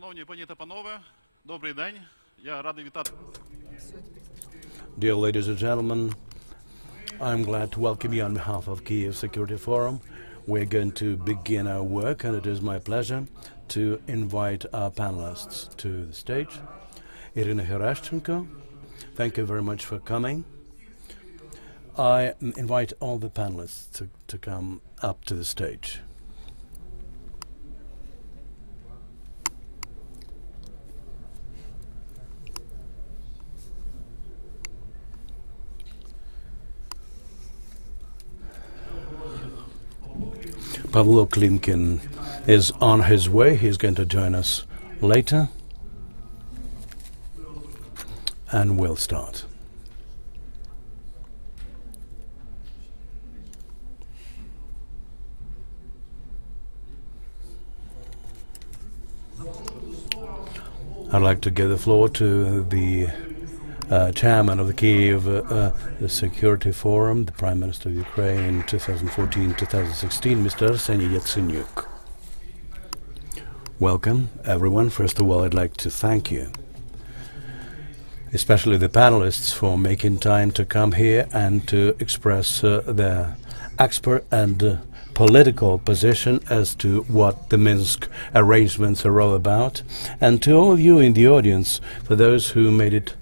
Шановні пані та панове, добрий день. Я радий вітати. Dear ladies and gentlemen, I'm glad to welcome you on behalf of Kyiv Security Forum. We're going to begin our work, and it is my pleasure to invite our panelists to the stage. Irina Herashchenko, thank you very much for coming. I invite all the panelists to come up to the stage. Pavlo Klimkin is on his way. He's going to join us later. And we'll start. I'd like to give the floor to the chairman of the Kyiv Security Forum, the Prime Minister of Ukraine, 2014-2016, Mr. Arseniy Yatsenyuk. Welcome, everyone. First of all, I'd like to thank you, especially the panelists, for making time to come here and to express their expert and political position as to what the Minsk arrangements are all about, and to all of you in the audience, for those who made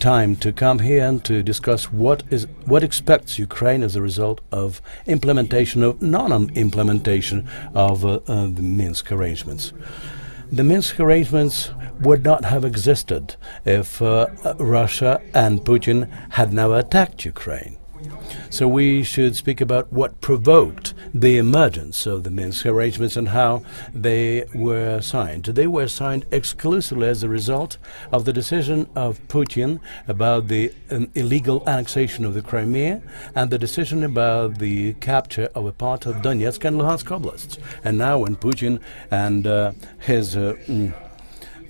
time to come here and to discuss what expects Ukraine as a result of implementation of non-implementation of the Minsk arrangements. The Minsk arrangements would not have existed if Russia and Putin had never attacked Ukraine. So we should speak about what provoked the emergence of the Minsk arrangements and how they were signed. They were signed exclusively as a result of the decision of Putin about the illegal annexation of the Crimea and the decision about the capture of a part of Donetsk and Luhansk oblasts. And now when Putin and his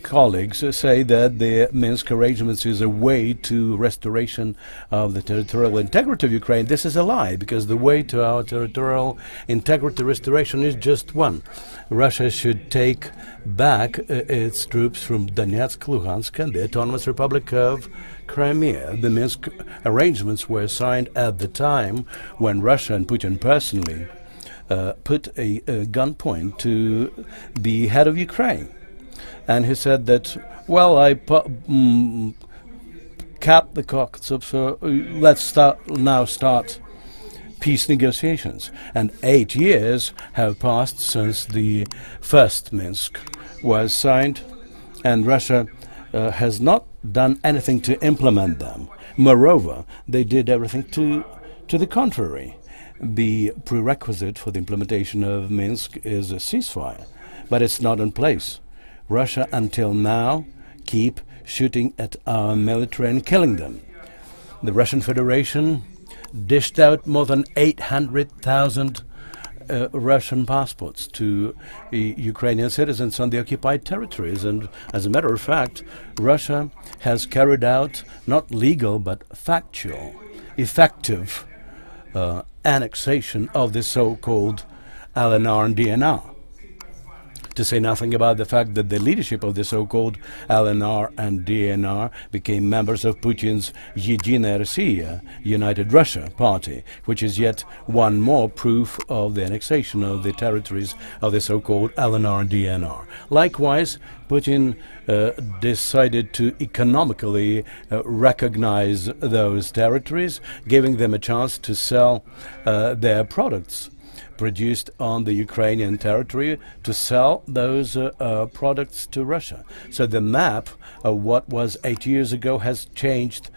colleagues say that the Minsk arrangements is a way to restoration of the territorial integrity of Ukraine, this is a lie, because the way to our territorial integrity restoration is just one. Russia should take back its troops from Donetsk, Luhansk and the Autonomous Republic of Crimea. The Minsk arrangements were signed at the time when Russia and Putin personally put a gunpoint to the head of Ukraine. And he said that, well, I capped the cockpits up, so let's start peace negotiations. And 8 years have passed since the first Minsk was signed, and Russia has not done anything to implement them. Moreover, they did everything to the contrary. The prerequisite for the implementation of Minsk is a ceasefire, but it's not in place. Russia, until now, keep shooting at our military and killing them. The Russian Federation dished out more than 800,000 Russian passports to Ukrainian citizens on the occupied territories. And as a matter of fact, Russia has carried out not legal but factual, effective annexation of the so-called LNR and DNR. To say nothing about the fact that the leadership of the so-called LNR and DNR became members of Putin's Yedinaya Rossiya, United Russia party, which is yet one more proof of the annexation of the territories of the so-called LNR and DNR. Likewise, Putin decided to economically recognize those territories, giving them a chance to sell their products produced on the Ukrainian territory, to sell those products to Russia. So the map of what was 8 years ago has changed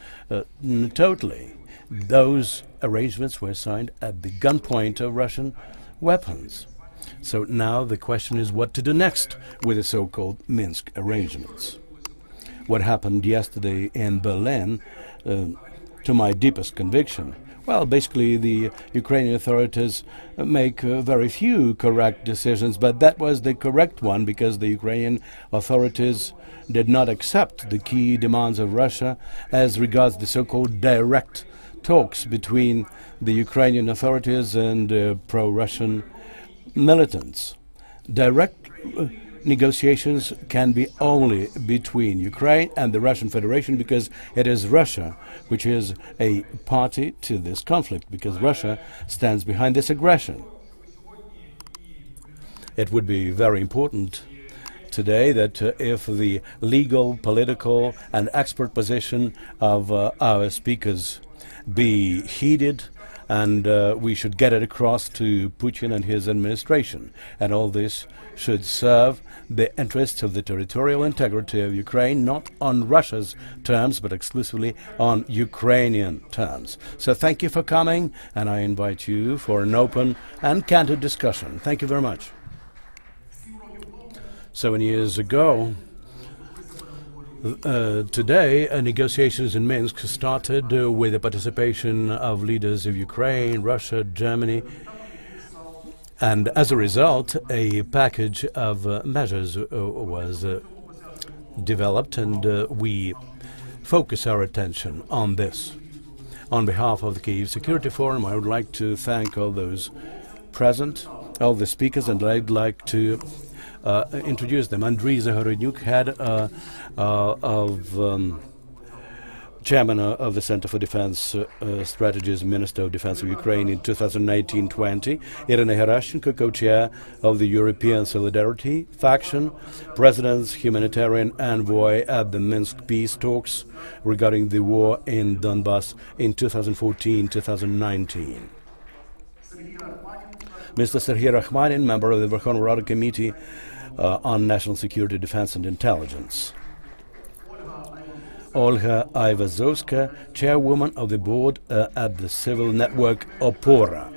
totally. Those arrangements were signed at the gunpoint of Russian weapons. So now the question is what to do next with the so-called Minsk arrangements. What happened yesterday in Berlin, to my deepest conviction, well, basically the Ukrainian authorities make very few correct decisions, but that was the correct one because the Ukrainian authorities did not accept the key demands of Russia as regards the so-called direct talks between the Ukrainian authorities and pro-Russian militants. Direct negotiations can be only between Ukraine and the Russian Federation, because it is Russia which is a party to this conflict, because Russia stands behind this aggression. It would be very important today that if the legal, political and expert position of our speakers be heeded, and we should get it across to Putin and his administration. And all this should serve the interests of the territorial integrity of Ukraine, not on Russia's terms, but exclusively on Ukrainian terms. So thank you for coming, and I invite you for an open and candid discussion. Thank you very much. 7 years ago, today, negotiations in Minsk started with the participation of leaders of Ukraine, Russia, Germany, and as a result, a package of measures was developed, and we focus our attention on this. On behalf of the Kyiv Security Forum, I would like to thank all those present, all the speakers, and I'd like to introduce them. Andriy Zahorodnyuk, head chairman of the Center for Defense Strategies, Minister of Defense of Ukraine in 2019-20. Irina Gerashchenko, co-chair of the European Solidarity Faction, President's humanitarian envoy at the Minsk peace talks regarding the war in Donbass in 2014-2019. Mr. Serhiy Rakhmanin, member of the Verkhovna Rada Committee on National Security, Defense and Intelligence. Olga Ivazovska, chairwoman of the board at the civil network Opora.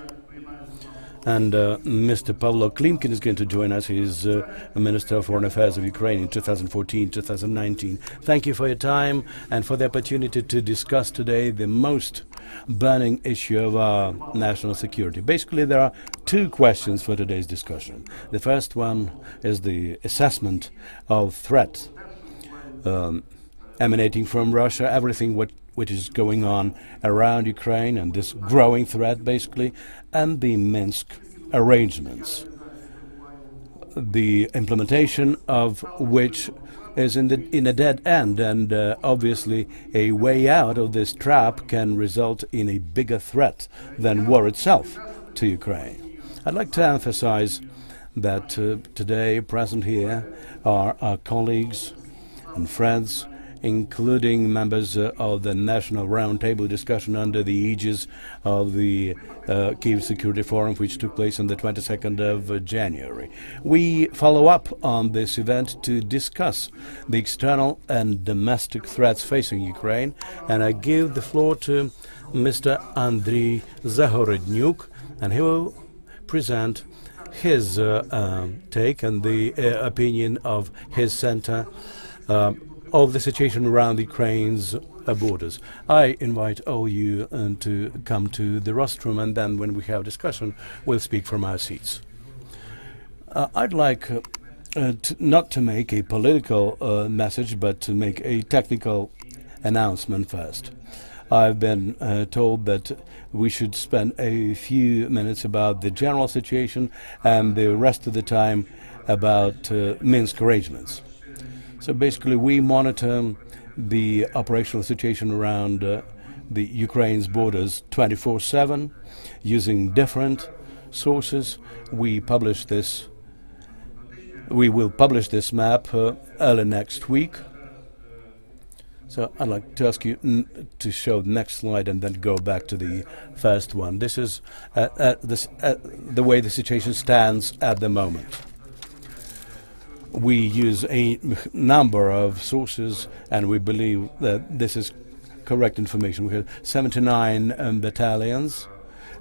And Mr. Pavlo Klimkin is going to join us. He's Minister of Foreign Affairs of Ukraine in 2014-2019. Thank you for your time and for the opportunity to discuss today the most burning issue of our national security. Basically, there are two questions for today's discussion. The first one is the assessment of threat emanating from Russia, everything which is going on around Ukraine, and this growing threat, basically, and the Minsk arrangements, the implementation of which is in a dead end, and obviously a way out of this trap can result in a bigger threat than war itself to Ukraine. I'd like to emphasize that today present here are our colleagues and friends, including members of the National Roundtable discussion under the aegis of the Kyiv Security Forum, which took place on the 22nd of January. We follow up on this event to discuss the external and domestic threats facing Ukraine, and I give the floor to Mr. Andriy Zahorodnyuk, and he will present his take and the opinion of his center of the situation around Ukraine's borders. I invite all you to come to the rostrum, and then when we have discussion, we'll speak from our seats. I'd like not to make a political message, but to make a technical announcement first. I've been told that we should spend a few minutes about the general situation and the rest of the time about Minsk arrangements. So basically, we monitor the operational situation around the Ukraine's borders 24/7 using different sources. We will publish this map early next week. So I'd like to ask you to show the next slide and then go back to the first one. This is the way the situation stands at the moment. We use a number of sources, and we believe that this is correct information. We have 79 battalions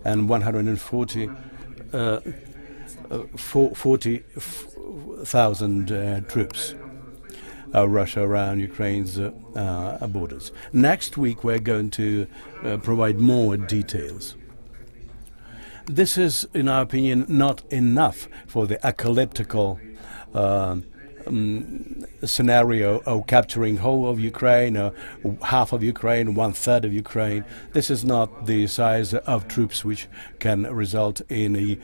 and 40,000 troops of Russia around Ukraine's borders. Next week, we're going to provide more details. This is, in our opinion, not enough for the apocalyptical scenario of capturing whole of Ukraine or half of Ukraine, 1/3 of Ukraine. This is not the size of troops which can result in a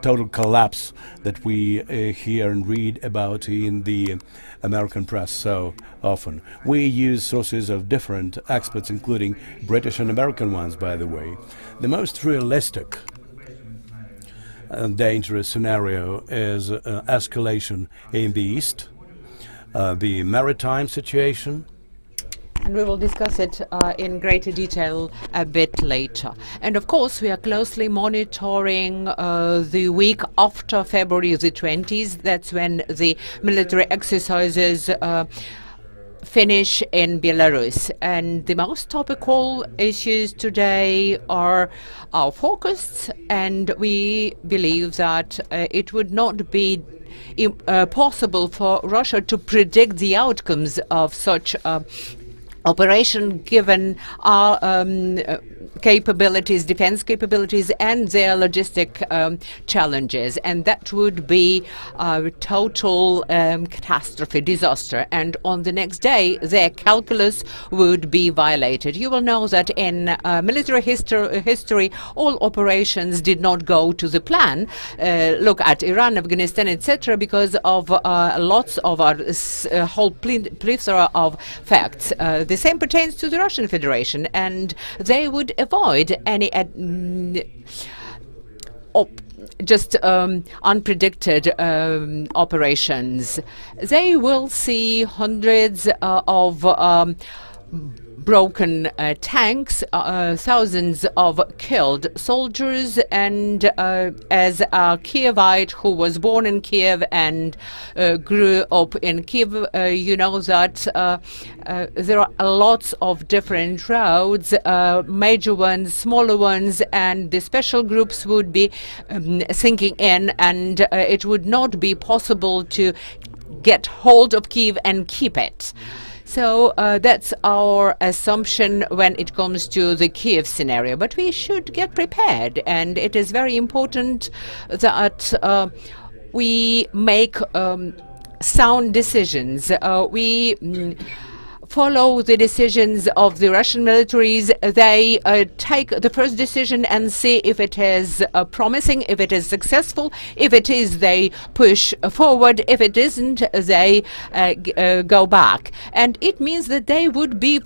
total collapse that we hear and read about in the American press so often. We use sources of different experts, including British and American ones, by the way. The most realistic dangerous scenario is escalation in the east, the maritime situation. And we will discuss it in greater detail a bit later. And of course, we are closely monitoring the week after February the 20th. That's when the military exercises finish in Belarus. And the most topical issues today are our focus, and we believe that it would not be possible for Russia to predict the outcomes of such operation, given our capabilities, defense capabilities, and their logistic challenges. And that would be a total catastrophe, disaster. And on the next day, their calculus would be violated. You will know that in military history, all operations did not go to the plan. Look at Iran, Afghanistan, etc., because of lots of our whole plethora of facts. The same pertains to the Russian Federation, and they would avoid any unpredicted operations. They will see hundreds of broken tanks, thousands of killed soldiers, and as a Kyivite who was born in Kiev and grew up in Kiev, you know that there are lots of different roads, major ones, smaller ones, and the special groups would be sinking in, and it would not be possible to get hold of Kiev and keep it. So that's our assumption when it comes to the Kyiv scenario. But we should get prepared, and it is very important that we make sound decisions. We follow the decisions of the Russian militaries. They take the first decision and see if it is promising, if it is successful. If it is, they push forward. If it isn't, they go back. And it means that they would be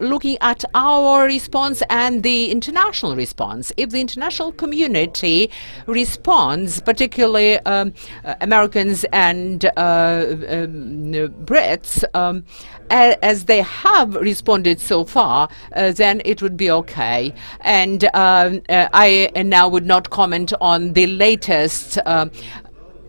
looking at our response and the international response. If the international community responds, particularly Americans and Brits, as they have responded so far, then it would be okay. And I now would not comment on the latest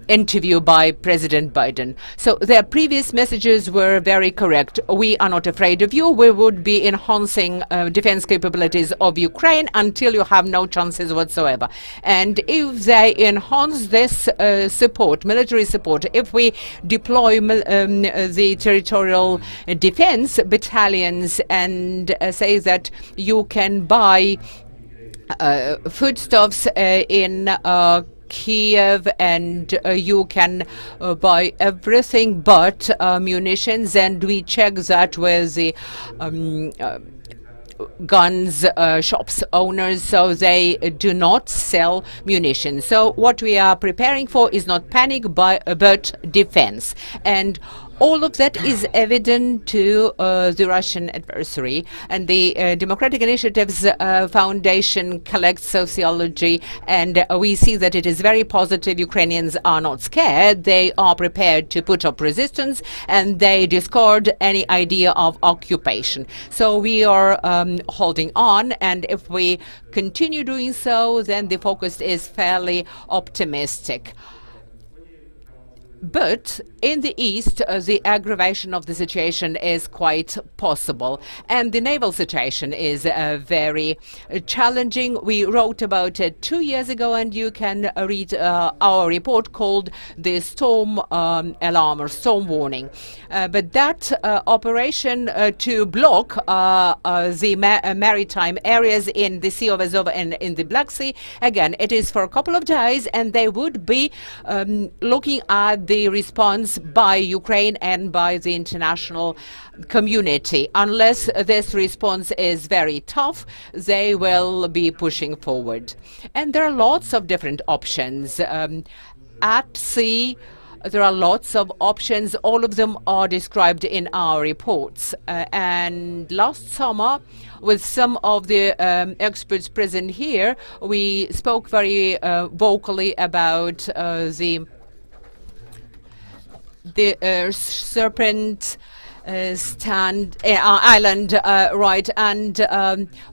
interview by President Biden. So their previous messages were very correct. We are not afraid of you. We would be enhancing defense capabilities of Ukraine until you have no chances whatsoever. And if they enhance this support, military support, if we deploy the territorial defense battalions and say that you can buy foodstuffs in Kiev, and you can buy everything but munitions, and we check that with the guns shops owners, so they do not sell munitions. So what we are preparing for is not panic but defense, and all of that is evident to the Russian adversary. And the Democratic Initiatives Foundation collects sociology, and we see that it is very positive. Ukrainians are not scared. They are prepared to put up resistance, and they discard any idea of occupation. So we are holding on, and if we continue doing so, then the focus is fairly optimistic. But in the east, the aggravation of the situation is quite possible, and the naval situation is very challenging. We wrote about it 2 years ago, and you can read our report called the Storm Alarm or Storm Warning. But that operation to block the maritime areas in the Sea of Azov and in the Black Sea, again, it is for a couple of days, and they would be looking at the response by Ukraine and by the international community. Unless this response is very tough, they will be pushing forward. And there are lots of different options. At sea, there are lots of options. All of them are described in our reports. And last summer, with some of the experts present here, we spoke very vocally about the serpent island, right, and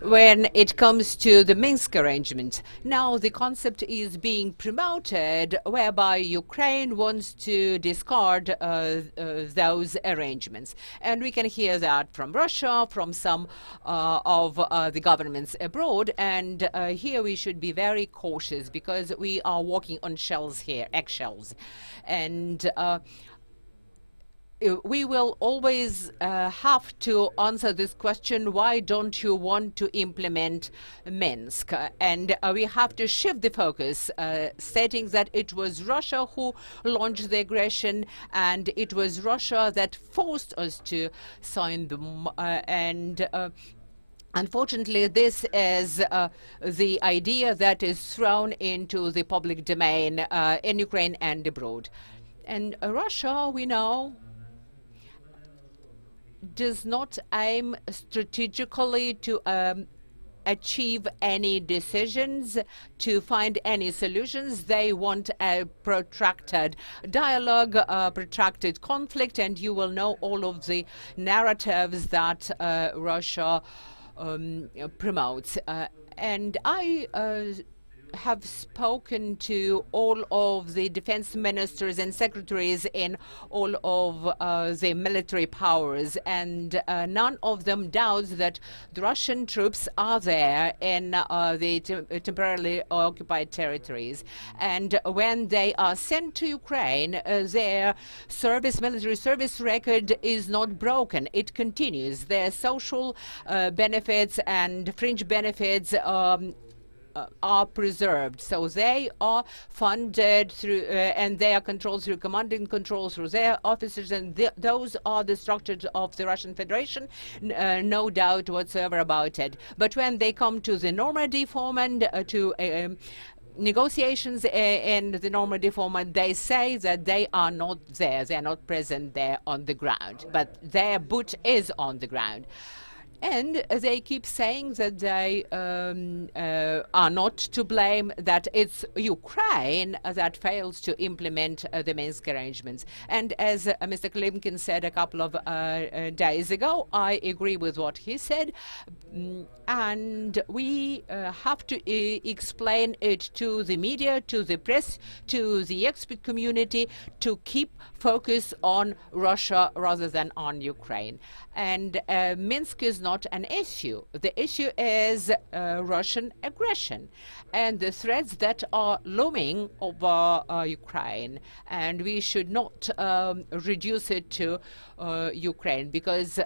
when it comes to the Minsk arrangement. Now the concept is being promoted whereby Ukraine wants to discard those arrangements. And we can hear that from Russia, from some of the governments abroad, and here we should be very cautious because we are walking on shells here, eggshells. And we will always have to answer this question, why don't you want to implement Minsk? And we have to shift the focus, stating that it was Russia who launched the aggression and it was Russia that forced us to sign them. Unfortunately, this is the idea that is thrown into the public domain in Ukraine and abroad. And Russia, we know, does not aim strategically to achieve any decisions, to find any solutions. They want a protracted dialogue, protracted conflict, and you will know all of the narratives that Russia promotes. And I have spoken to all of the defense ministers and secretaries in all of the military powers, and none of them doubts that the Russian troops are there in the temporarily occupied territories. And when they are sent to Ukraine, their military service record is not broken. It continues. Their social benefits and fringe benefits are preserved. So they are funded through and they are controlled through command and control through their officers, and those are the structures of the Russian Federation, no doubt whatsoever about it. But when they come to the Normandy format, to negotiations in the Normandy format, they say that they are not there, they are not present there on the ground, but their boot is on the ground. And they keep saying that they are not to blame, that it's Ukraine that fails to implement the Minsk arrangements. And as Mr. Klimkin said a couple of days ago, I agree with what he said. And we have to explain it to the media, to the press, to the expert community, to keep focus on Russia rather than on Ukraine. And Minsk is not an issue. The issue is Russian aggression and the threats that are looming over Ukraine. And we should not reduce it to Ukraine, because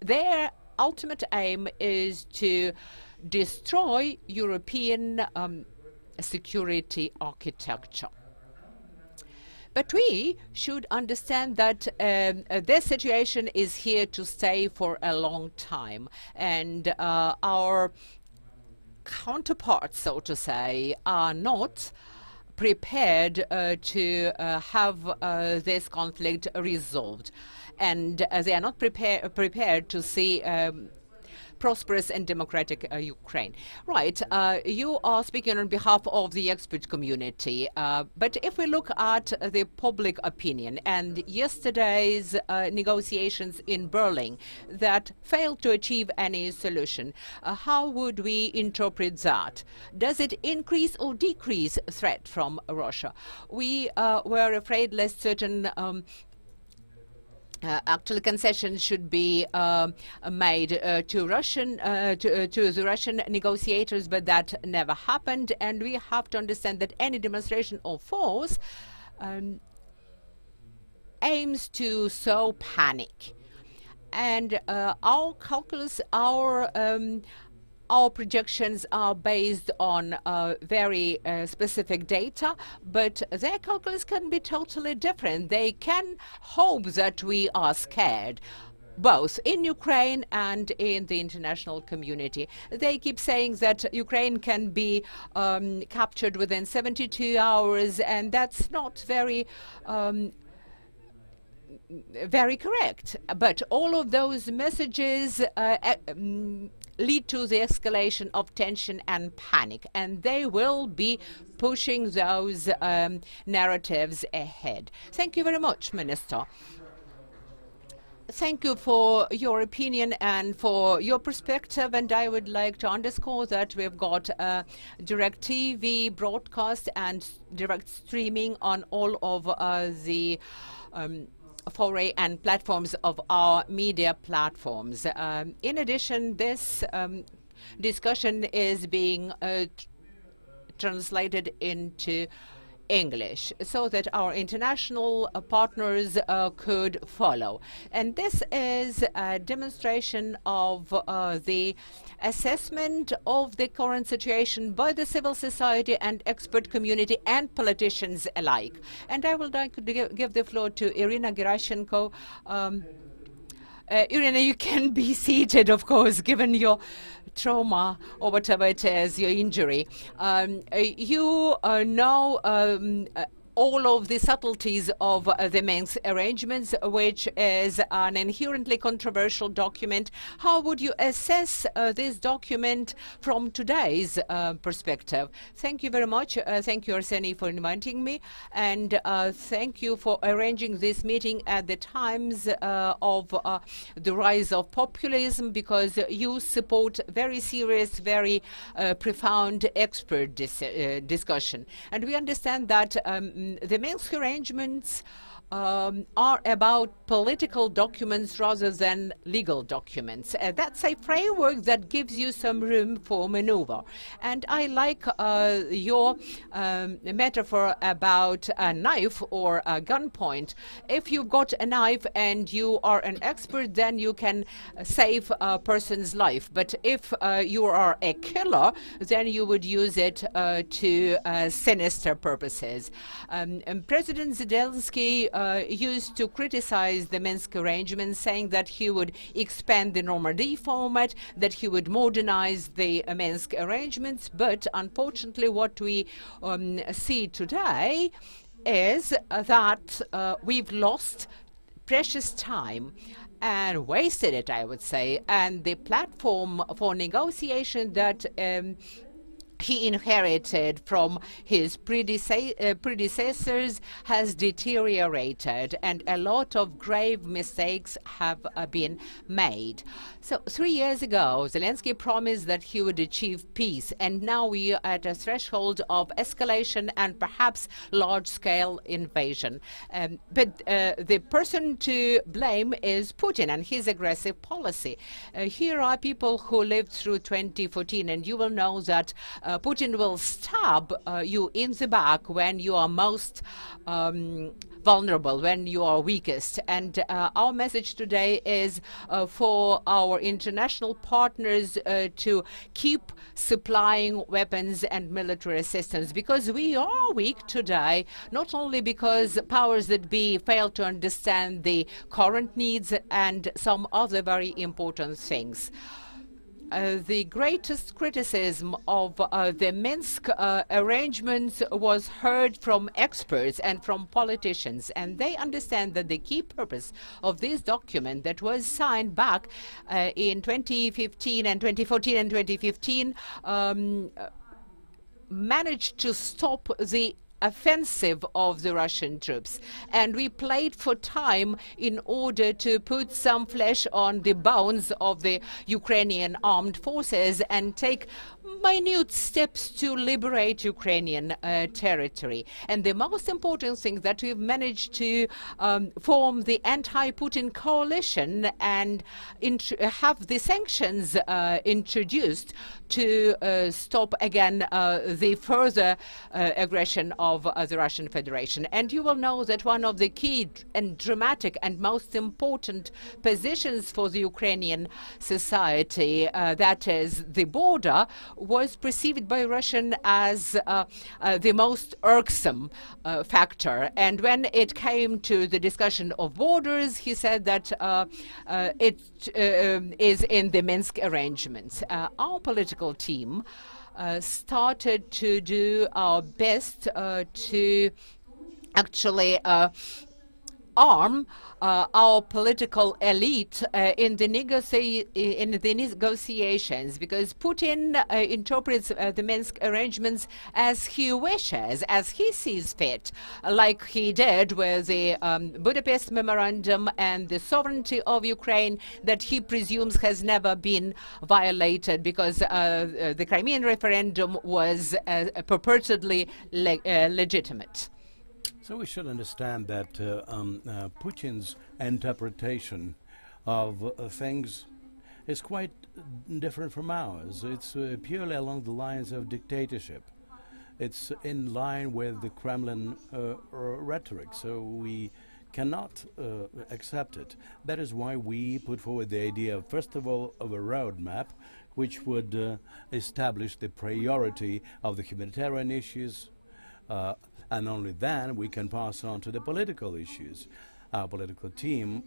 their ultimate aim is to destroy European security architecture. But we should understand that this situation is here to stay for a long time, and our counterparts, so to say, are not prepared to have this conflict resolved, and they are not prepared to see prosperous and democratic Ukraine. Right, you are speaking on behalf of the expert community, but if we look at the public opinion and yesterday's negotiations in Berlin that failed to achieve any solution, how would we interpret that? Does it increase or decrease threat from Russia? We were afraid lest certain actual concessions should be made to the Russian negotiators, but that never happened. And we have to understand that any demonstration of force aims to sow panic. And our calculus, our Our projections are based on very specific data, but their calculus can be totally different. They can hope that we are scared, both in Ukraine and in the international community. They keep saying that Ukraine can be captured within 72 hours, and that's not very correct. But all of those messages lead to the escalation of tension and panic, and they will be pushing those narratives ahead. Thank you very much, Minister. Thank you for your opinion and for your perspective, and I would like to underscore that we've got direct TV broadcast and direct streaming on all of the foray and platforms of our media platforms. In addition, this discussion is being translated into English so that our international partners could follow. And this is a demonstration of the assessment of the current situation by the civil society and expert community and politicians alike. And I would like to give the floor to Irina Gerashenko. Irina, you can be seated, of course, given your trauma or whatever it is, your injury. You know all of the subtleties of the Minsk arrangements, which is an inherently controversial document. How would you assess this document from today's perspective? Thank you very much. Thank you, Arseny, for inviting me, and thank you for arranging this meeting at the times of the rise of populism, because you support very serious, very profound expert discussion. And we understand that the Minsk arrangements are about political documents rather than legal documents. That's a framework that gives you some room for maneuver. And I like your metaphor about a knife or a gunpoint. If you've got a knife and you are an expert, then you can save a person's life. But if you are a killer, then you would use it to sinister purposes. President Zelensky used to criticize the Minsk arrangements, saying that he would expand the Normandy format, that he would modernize the Minsk arrangements. But unfortunately, what we see today is that we've lost precious time and wasted it, I would say, and the platform for negotiation that he inherited from his predecessors has deteriorated, and a lot of grave mistakes have been made. So 3 years ago, Zelensky promised that he would achieve peace, and now we are at a threshold of escalation and perhaps large-scale invasion. But the person to blame is Putin and his aggressive policy. Here are people who lived through 2014, and you will know that Putin will stab you in the back when you are most vulnerable, when you are weakest. And our message today is for our international partners to keep supplying weapons and military assistance, because we are weak today, not only because powers that be fail to understand the current needs and some other very important things. The greatest criticism of the Minsk arrangements was heard from experts and from politicians, and they understand that the key purpose of this document that was signed back in 2015 and 2014 and 2015 managed to stop the offensive of the Russian troops, and we played for time in order to put some flesh on the bones of the Ukrainian armed forces and take minute steps to liberate Ukrainian territory. And the most important thing that we've managed to form the anti-Putin coalition and have the sanctions introduced to stop again the further aggression of the Russian Federation. And you will know that one of the key and dramatic and most important positions for the Ukrainian society, that is the border, was perceived by Russian as the most irksome factor. And when it came to the discussion of borders, he said that it is in the Minsk arrangements. Our political team started to do our best to actually arm our political elite in the negotiations, because Putin interprets the Minsk arrangements as he wishes, as he sees fit, like he did with the Budapest Memorandum and the sovereignty of Ukraine that he presumes has never been violated, because the Crimean referendum was purportedly legitimate. So we should understand that Putin's interpretation of things is quite different from ours. It's purely along the lines of dictatorship. It's in line with the Kremlin rhetoric, so we cannot accept it. That is why we put forward the idea, first of all, of a roadmap which would establish the priority of the humanitarian issues, and only then we can pass on to the political issues. Our political team,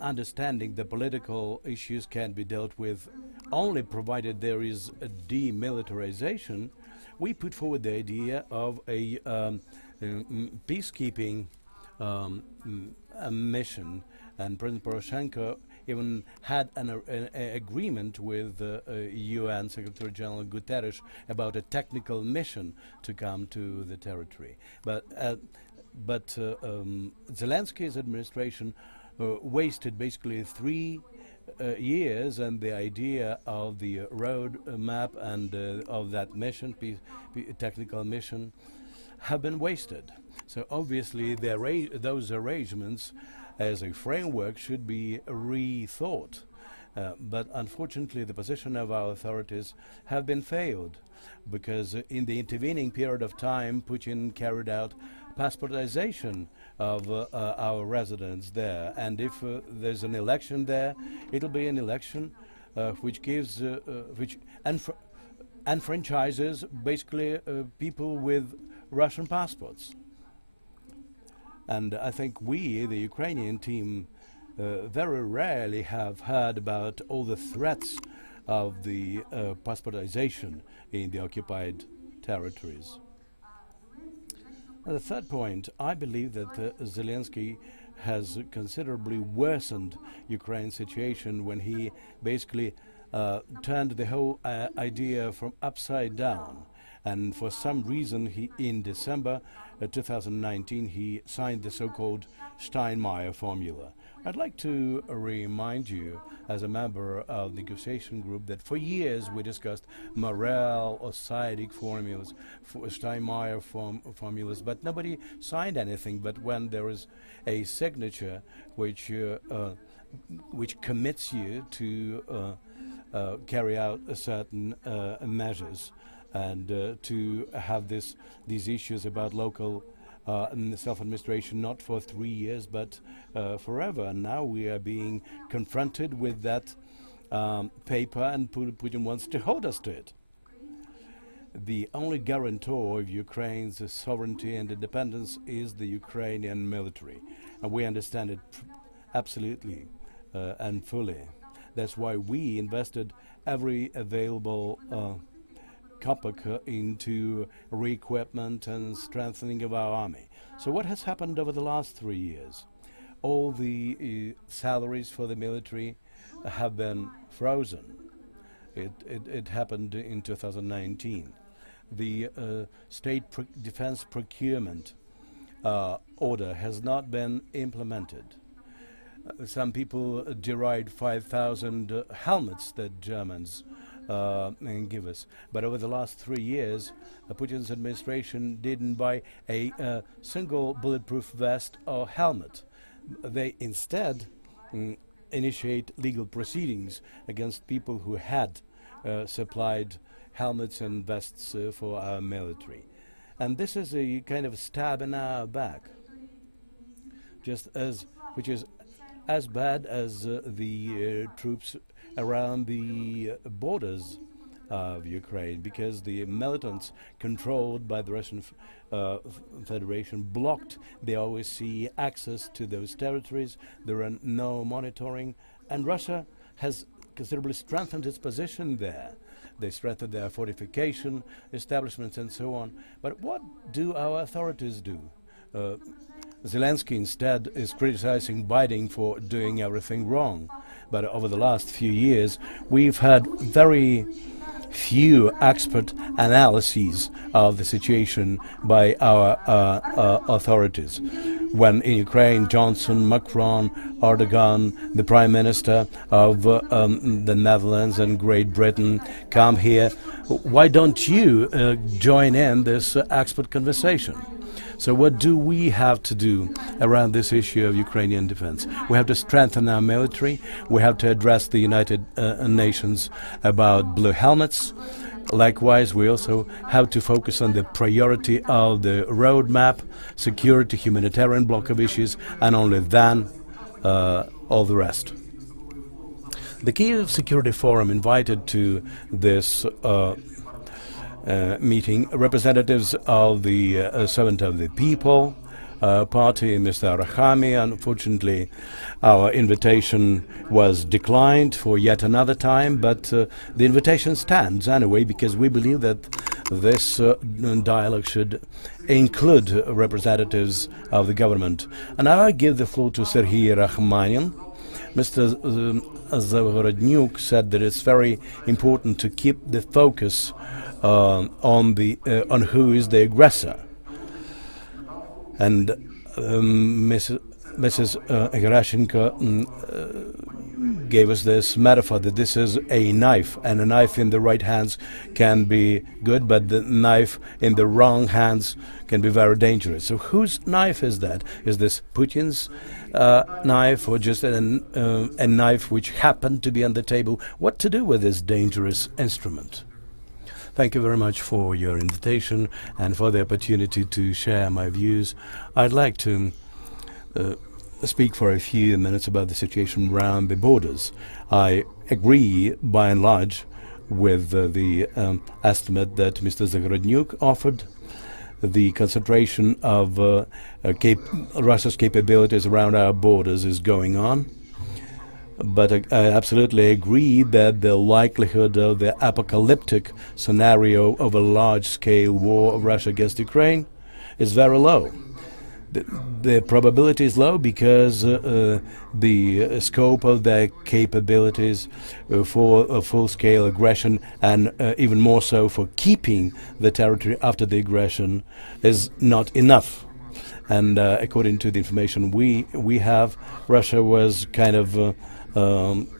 understanding the political issues can be dealt with only provided there is a demilitarization, we put forward the idea of a peacekeeping a mission, and President Poroshenko even had an agreement with UN Secretary General Guterres about a technical mission to come to the territory. But Zelensky's administration wasted basically 3 years, and the idea of the road map and of that mission, technical mission, have been wasted. So obviously those arrangements as a framework should be rethought. But unfortunately the position of our authorities have been failed, because in the intervening period of time Putin carried out passportization of our residents there, and if there's an election there, it'll be an election which gives which enfranchises basically people with Russian passports. And I think we, the Ukrainian team, very rarely have heard about all the threats of the passportization in the occupied territories. And the third point, I believe that Zelensky has considerably worsened Ukraine's situation when he basically turned the whole idea from upside down. And for some reason, in December 2019, he signed the so-called Steinmeier formula. I'd like to remind you, as a member of the negotiation group, that for years we discussed morale or civic formulas, Steinmeier formulas, but nobody signed anything. But when there is a signature which commits you to carry out certain measures, and to have these issues about local self-administration not for 3 years but forever. And now we are being confronted with that paper, and Putin wants to hold us to it. The only guarantor of Ukraine's sovereignty and independence is the Ukrainian military, and we understand it absolutely and fully. That's why we invested every available kopeck into re-equipment and strengthening of our army. So what has happened over the last 3 years? All the salaries for the military have been frozen. It happened in 2019. The state defense procurement order has not been implemented. Some people deride 5,000 helmets that Germans give us. But over the last 3 years, Putin's administration didn't buy a single bulletproof vest or helmet. They instead initiate legal proceedings against people who had supplied helmets and vests for our military. And this is a kind of stab in our back, which is as bad as the troops around the borders of Ukraine, because the militants controlled by the Russian Federation blocked the OSCE access to those territories. There are no monitoring, and Russia has considerably strengthened its position there. They strengthened their fortification establishments and so on. But what do our authorities do? Zelensky instead is criticizing Biden for doing everything wrong. But over the last few years, we've had very few expert analyses of the situation by our authorities. When in Ukraine, Johnson, Macron, Erdogan, the Prime Minister of the Netherlands and Great Britain come here, why don't you join in this expert conversation? So what do we have to do around this issue of Ukrainian defense? We have to strengthen our military. We have to address the United Nations about blue helmets. Likewise, we also have to focus on the priority of the roadmap, security, humanitarian block of issues, and only then all the rest. The Kyiv Security Forum invited to this meeting representatives of the Servant of the People party, Mr. Rahami. Unfortunately, our invitation was declined for yet another time, but the invitation stands anyway, because we believe that this dialogue should include representatives of the government. And now I give the floor to Serhiy Rakhmanin. Mr. Zagorodnyuk said that it's very important to keep the focus on who is the aggressor. And Mrs. Gerashenko gave us this metaphor that this is a knife, and a knife in the right hands can be good, but the knife in the wrong hands can be very dangerous. So whose knife is that? Is this Putin's knife, or just a knife which happened to be on the table? What to do with this dangerous instrument? Thank you very much for your invitation and for the opportunity to share my views. I'd like to speak for a few minutes about the situation around the borders. I agree, by and large, with the estimate that Mr. Zagorodnyuk offered. The concentration of Russia's capabilities around our borders is going on. But I absolutely agree that the likelihood of the apocalyptic scenario of a large-scale war of Russia against Ukraine is very low. The probability is low because the scope of their capabilities for a full-scale aggression, and even more so for keeping the territory after the aggression, is not enough. And according to the information we have, Russia was kind of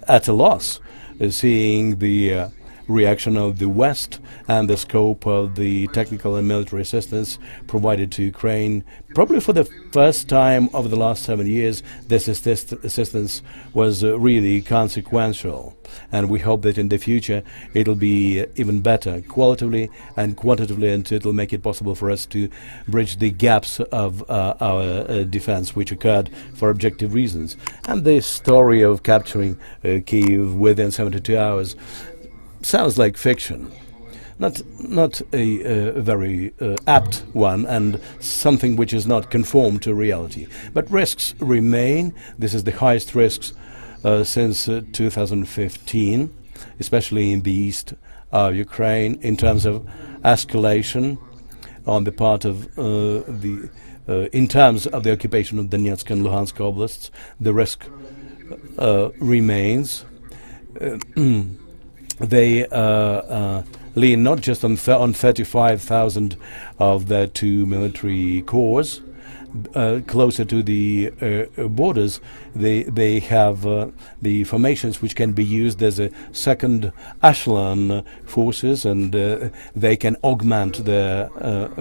at a loss, seeing the reaction of the West and the scope of the technical and military assistance provided to Ukraine. Probably for the first time over the last 7 years, this assistance was really consequential. And we hope that in the future it'll be even better, qualitatively and quantitatively, and it'll make it possible for us to bridge the gaps of our defense, which occurred for objective reasons. And the story of capturing Kyiv within 72 hours sounds like fiction. Not a very apt one, and something which is not conform to reality. But risks remain. This is the highest risks since 2015, especially in the east of Ukraine, in terms of escalation on the part of in terms of the occupation of Donetsk and Luhansk oblasts. The risk remains. They lean not just on 35,000 of their two military corps. Closer to the borders, they have the formations which can be used as a second echelon forces, and they can augment their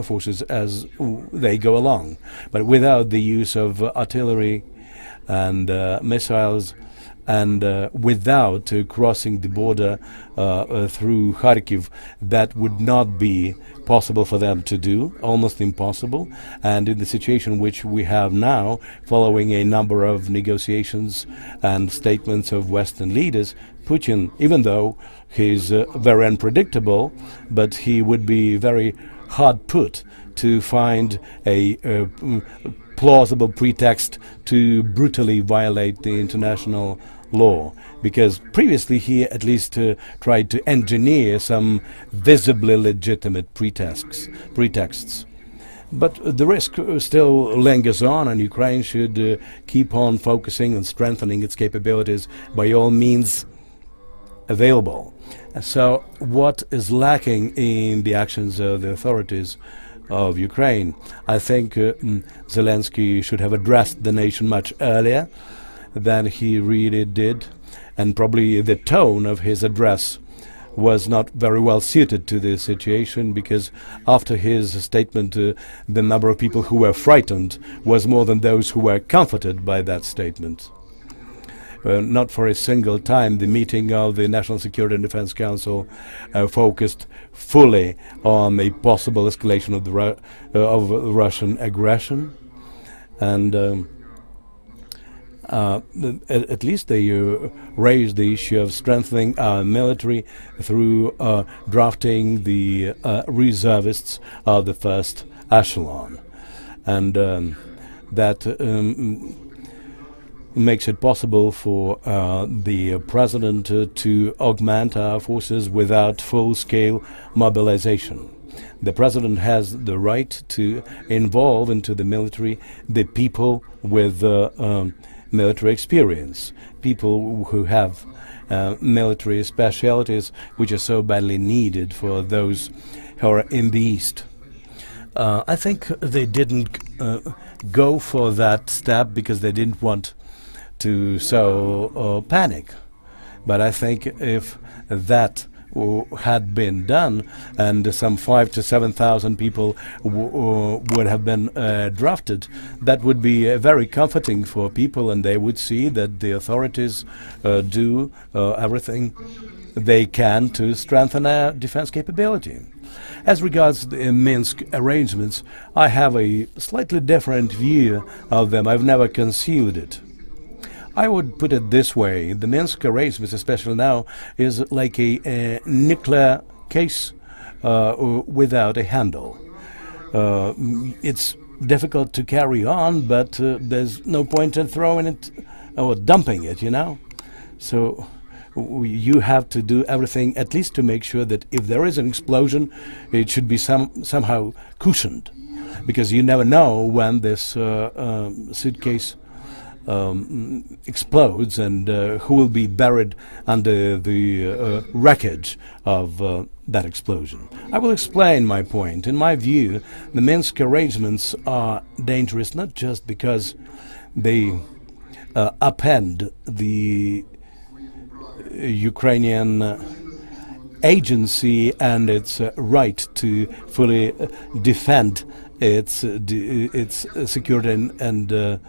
forces as they go along. But without the use of artillery and missiles, and without crossing the border through Kharkiv, that would not be possible for them to do, almost impossible. And in the situation which we have now, following a number of negotiations and statements of Western leaders, Putin, even though he's very unpredictable, but he would be very hard put to find a plausible pretext to brutally violate the international law, because previously he at least tried to engineer some visibly legitimate pretexts. But the risk still lingers on, and Ukraine should keep on focusing and strengthening its capabilities by all means available. So what is lacking in the actions of the authorities of Ukraine? I think Zelensky should have addressed the nation much earlier than he really did, and probably the tone of his address was not very well suited to the situation, because after his statement the number of people who were frightened was more than those who were comforted by that statement. Not for a single time the meeting of the National Security and Defense Council focused fully on a possible escalation of the Russian aggression, and at least they raised the issue of strengthening our military through drafting the reservists of the first echelon, and that makes it possible for the president to augment our forces without full-scale mobilization. The president has the right to involve into the military the people with military experience, people who have military specialties which are so badly needed for those who are in the East. I think they didn't go for that step because they didn't want to sow panic. But I think if that had been done, and some 5,000 to 7,000 people would have been drafted, that would be very comforting for people, and they would see that the authorities do everything they can to strengthen our defense capability. As regards the Minsk arrangements, I have a slightly different view of them. I've never concealed it. I would put it this way: the Minsk arrangements, especially now, is like a nuclear case without a handle. It's difficult to carry on, but there's no point in throwing it or dumping it, you know? So you have to do everything at least to make sure that if there is an explosion, it should be somehow cushioned, because you never know when this suitcase explodes, and who will be buried under the wreckage of that explosion. I will explain my point. In my view, the Minsk arrangements are dangerous not just because they upend the Ukrainian agency and its right to fully defend its security and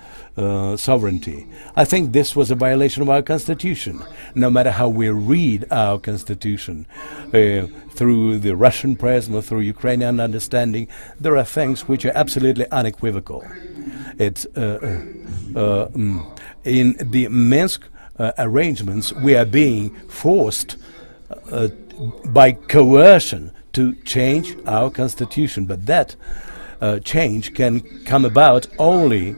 sovereignty. I think this was a violation of our constitution. No matter how we read our constitution, through the Russian prism or through Ukrainian understanding, there are things which are absolutely unequivocal. It's in the Minsk arrangements, we are being forced by coercion to change our constitution, but that change can come about only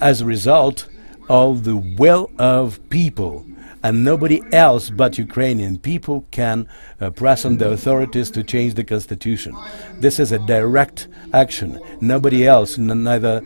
as a result of the will of people, and nobody else but Ukrainian people can press on the authorities to change the constitution. This is a direct action. Nobody else, neither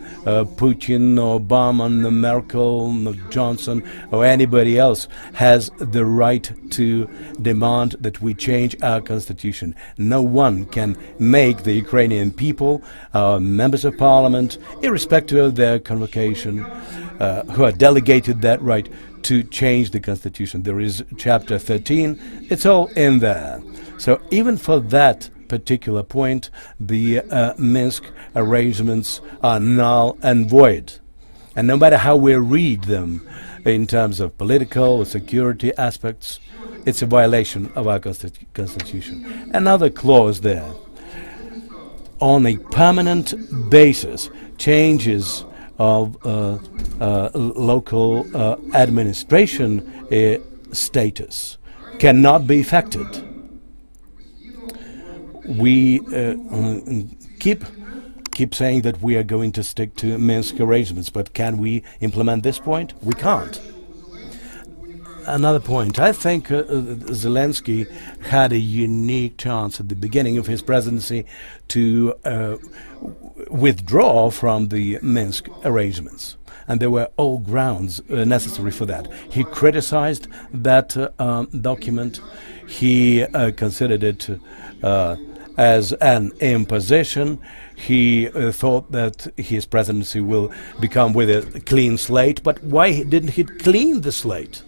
Putin, nor Obama, nor Merkel, nor Johnson, or anybody else has the right to demand that we change our constitution. No one can make the Ukrainian people, members of parliament, irrespective of their convocation, who are delegated that right, to change the constitution. There is chapter 13, it's all in there. So even for that particular point, the Minsk arrangements are null and void. And no matter how we read them, in terms of political or security aspects. It's a violation of our constitution. Another clause there, on a permanent basis, changes of local administration status cannot be effected. We keep saying that we are going to stick to Minsk arrangements, but can we implement this point? We can't. Another point, I think Zelensky had a unique chance at the beginning of his presidency to withdraw from the Minsk arrangements. And there were all grounds necessary for that. He criticized that document. He considered it as an imposition. He thought that his presidency will become with a clean slate. But why didn't he clean the slate?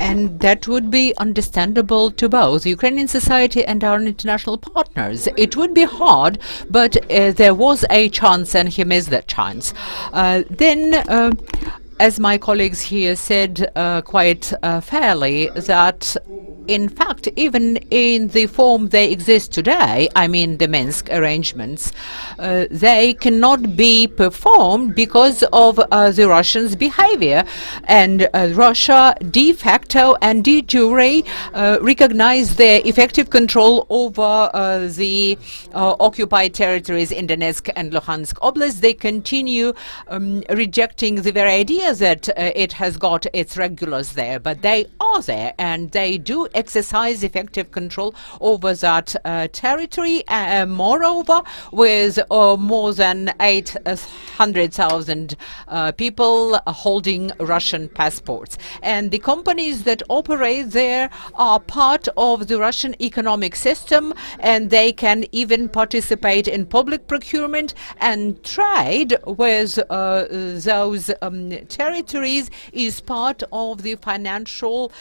And that would be understandable to both Ukrainian society and our international partners. It would be hard, but there was a chance and he missed that chance. As my colleagues here said quite fairly, that in fact, even in the form they exist today, I mean the Minsk arrangements, they cannot be performed because of the Russians' behavior. And Russia de facto and de jure recognize their effective control over the occupied territories in Donetsk and Luhansk Oblast. They continue rejecting the very idea that it has got its regulars there, but they are there and they do exercise effective control over that territory. Moreover, with more than 800,000 people holding Russian passports. And the companies that operate there are part of the Russian economic system, and they can even participate in public procurement and trade with those territories is part of the financial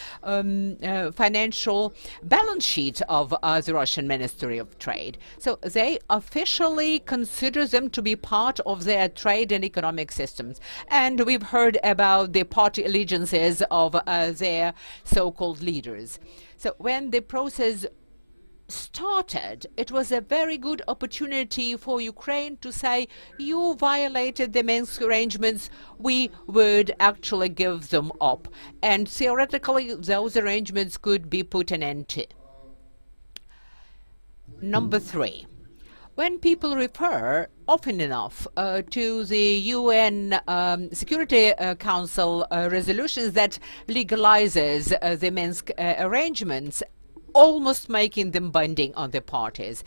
balance sheet of the Russian Ministry of Trade. So they officially consider them to be part of their trade and economic systems. And we've heard about the party allegiances of their so-called leaders. So when the process started, it was a very good opportunity for Ukraine to say, you violated the Minsk arrangements, we would actually give them up. And theoretically, those arrangements could be put an end to. Number 3. When people refer often enough to the UN Security Council resolutions that legalizes the Minsk arrangements, almost making them binding on the parties.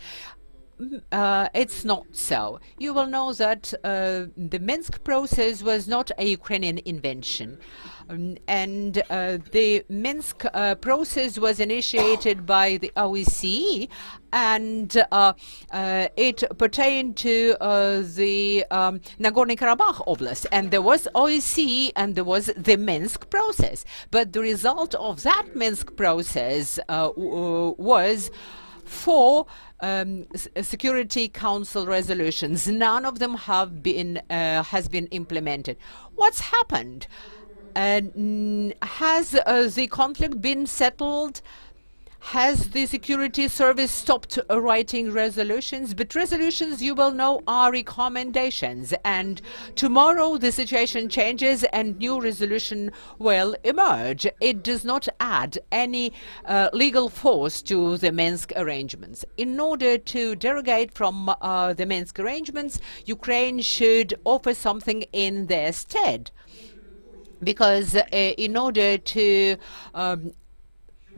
It's not so. You will know that the Minsk process was not a Ukrainian invention. And the Minsk process was initiated by the OSCE, and it pertained to the Nagorno-Karabakh Oblast. And there was OSCE and there was the Minsk process. But the result of that Minsk process was 4 Security Council resolutions. None of them have been has been implemented. What's happened? Has the conflict been settled? Has the security service stopped writing resolutions? But resolutions, you will know, are recommendations. And tomorrow the situation changes and new resolution will emerge. It does not add any legal force to the Minsk arrangements. In order to derogate from the Minsk arrangements, Ukraine should offer something in their stead. Because in order to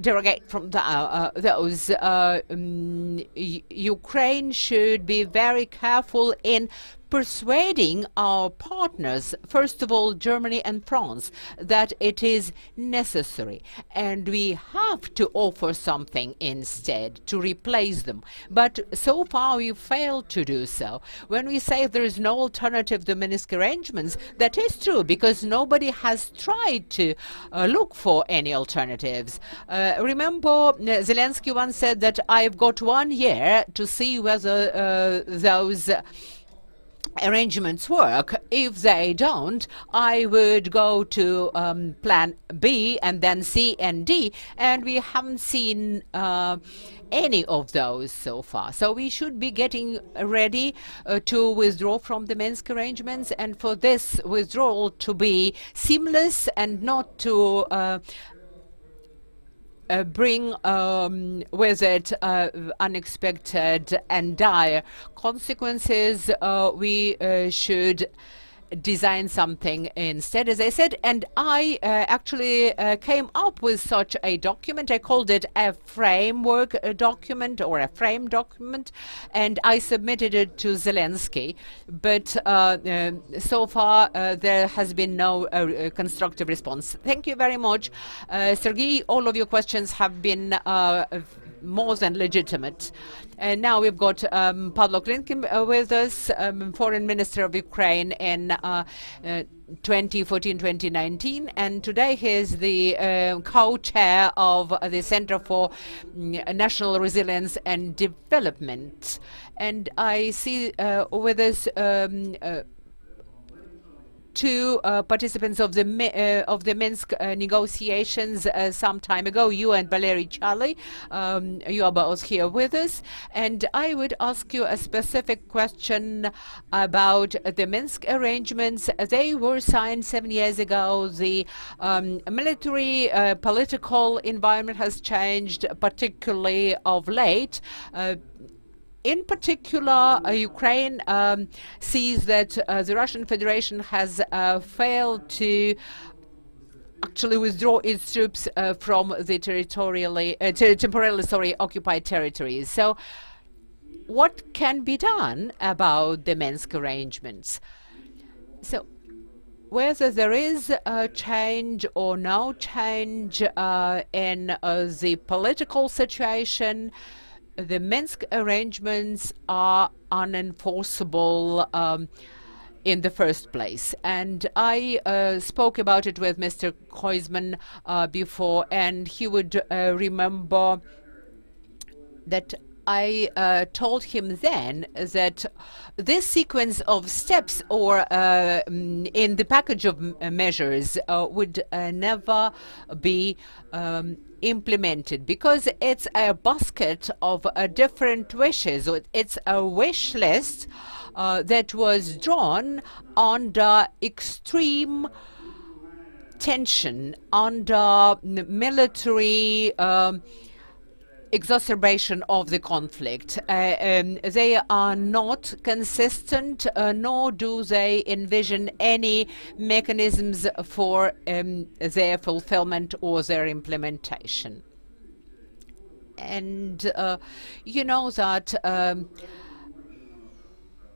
derogate from those, Ukraine should be very careful in persuading our partners, first of all Germany and France, that it is necessary. And we have to offer something instead to replace them. But so far we failed to do so. When we say there is no alternative to Minsk arrangements, that is true, because nobody has tried to look for any alternatives. Remember, Zelensky once said that I've got 1 year to see whether those arrangements work. If they don't, I would go to plan B and then C and D, and we haven't seen any of those so far. So we should be getting ready to withdraw from the Minsk arrangements, and for this withdrawal to be seamless and not to bring with it unexpected and dire consequences. We should design something instead, as I said, and I actually came up with such a document. I called it a framework document or a frame document, and I submitted it to Zelensky. But so far there has been no constructive response. Thank you very much, Sergei. All of your questions have been more than legitimate. And now we've got Pavlo Klinkin with us, Foreign Minister of Ukraine in 2014-2019, and today he is the co-chair of the Center for National Resilience and Development. And I see with us two participants of the Minsk negotiations some time ago, you and Valery Charlie. You are both here with us, and I would ask you a specific question about the Minsk arrangements. They were signed 7 years ago. The military political environment has changed, particularly of late. In particular, Ukraine sees that the Russian Federation has failed to actually withdraw its troops from the temporarily occupied territories. So what can be done about the Minsk arrangements? So whether there is a change or no change in the political situation, the Minsk arrangements are unenforceable in the first place. And I spoke about it with Mr. Koizman before, and he would remember that I told him then that this sequence of steps or in the package of measures would never be implemented, because it's a basket of different wishes. It's a wish list that was drawn under extreme tension, under military exacerbation of the conflict. They are not consistent, nor do they envision any mechanisms for their fulfillment or their implementation. And you know that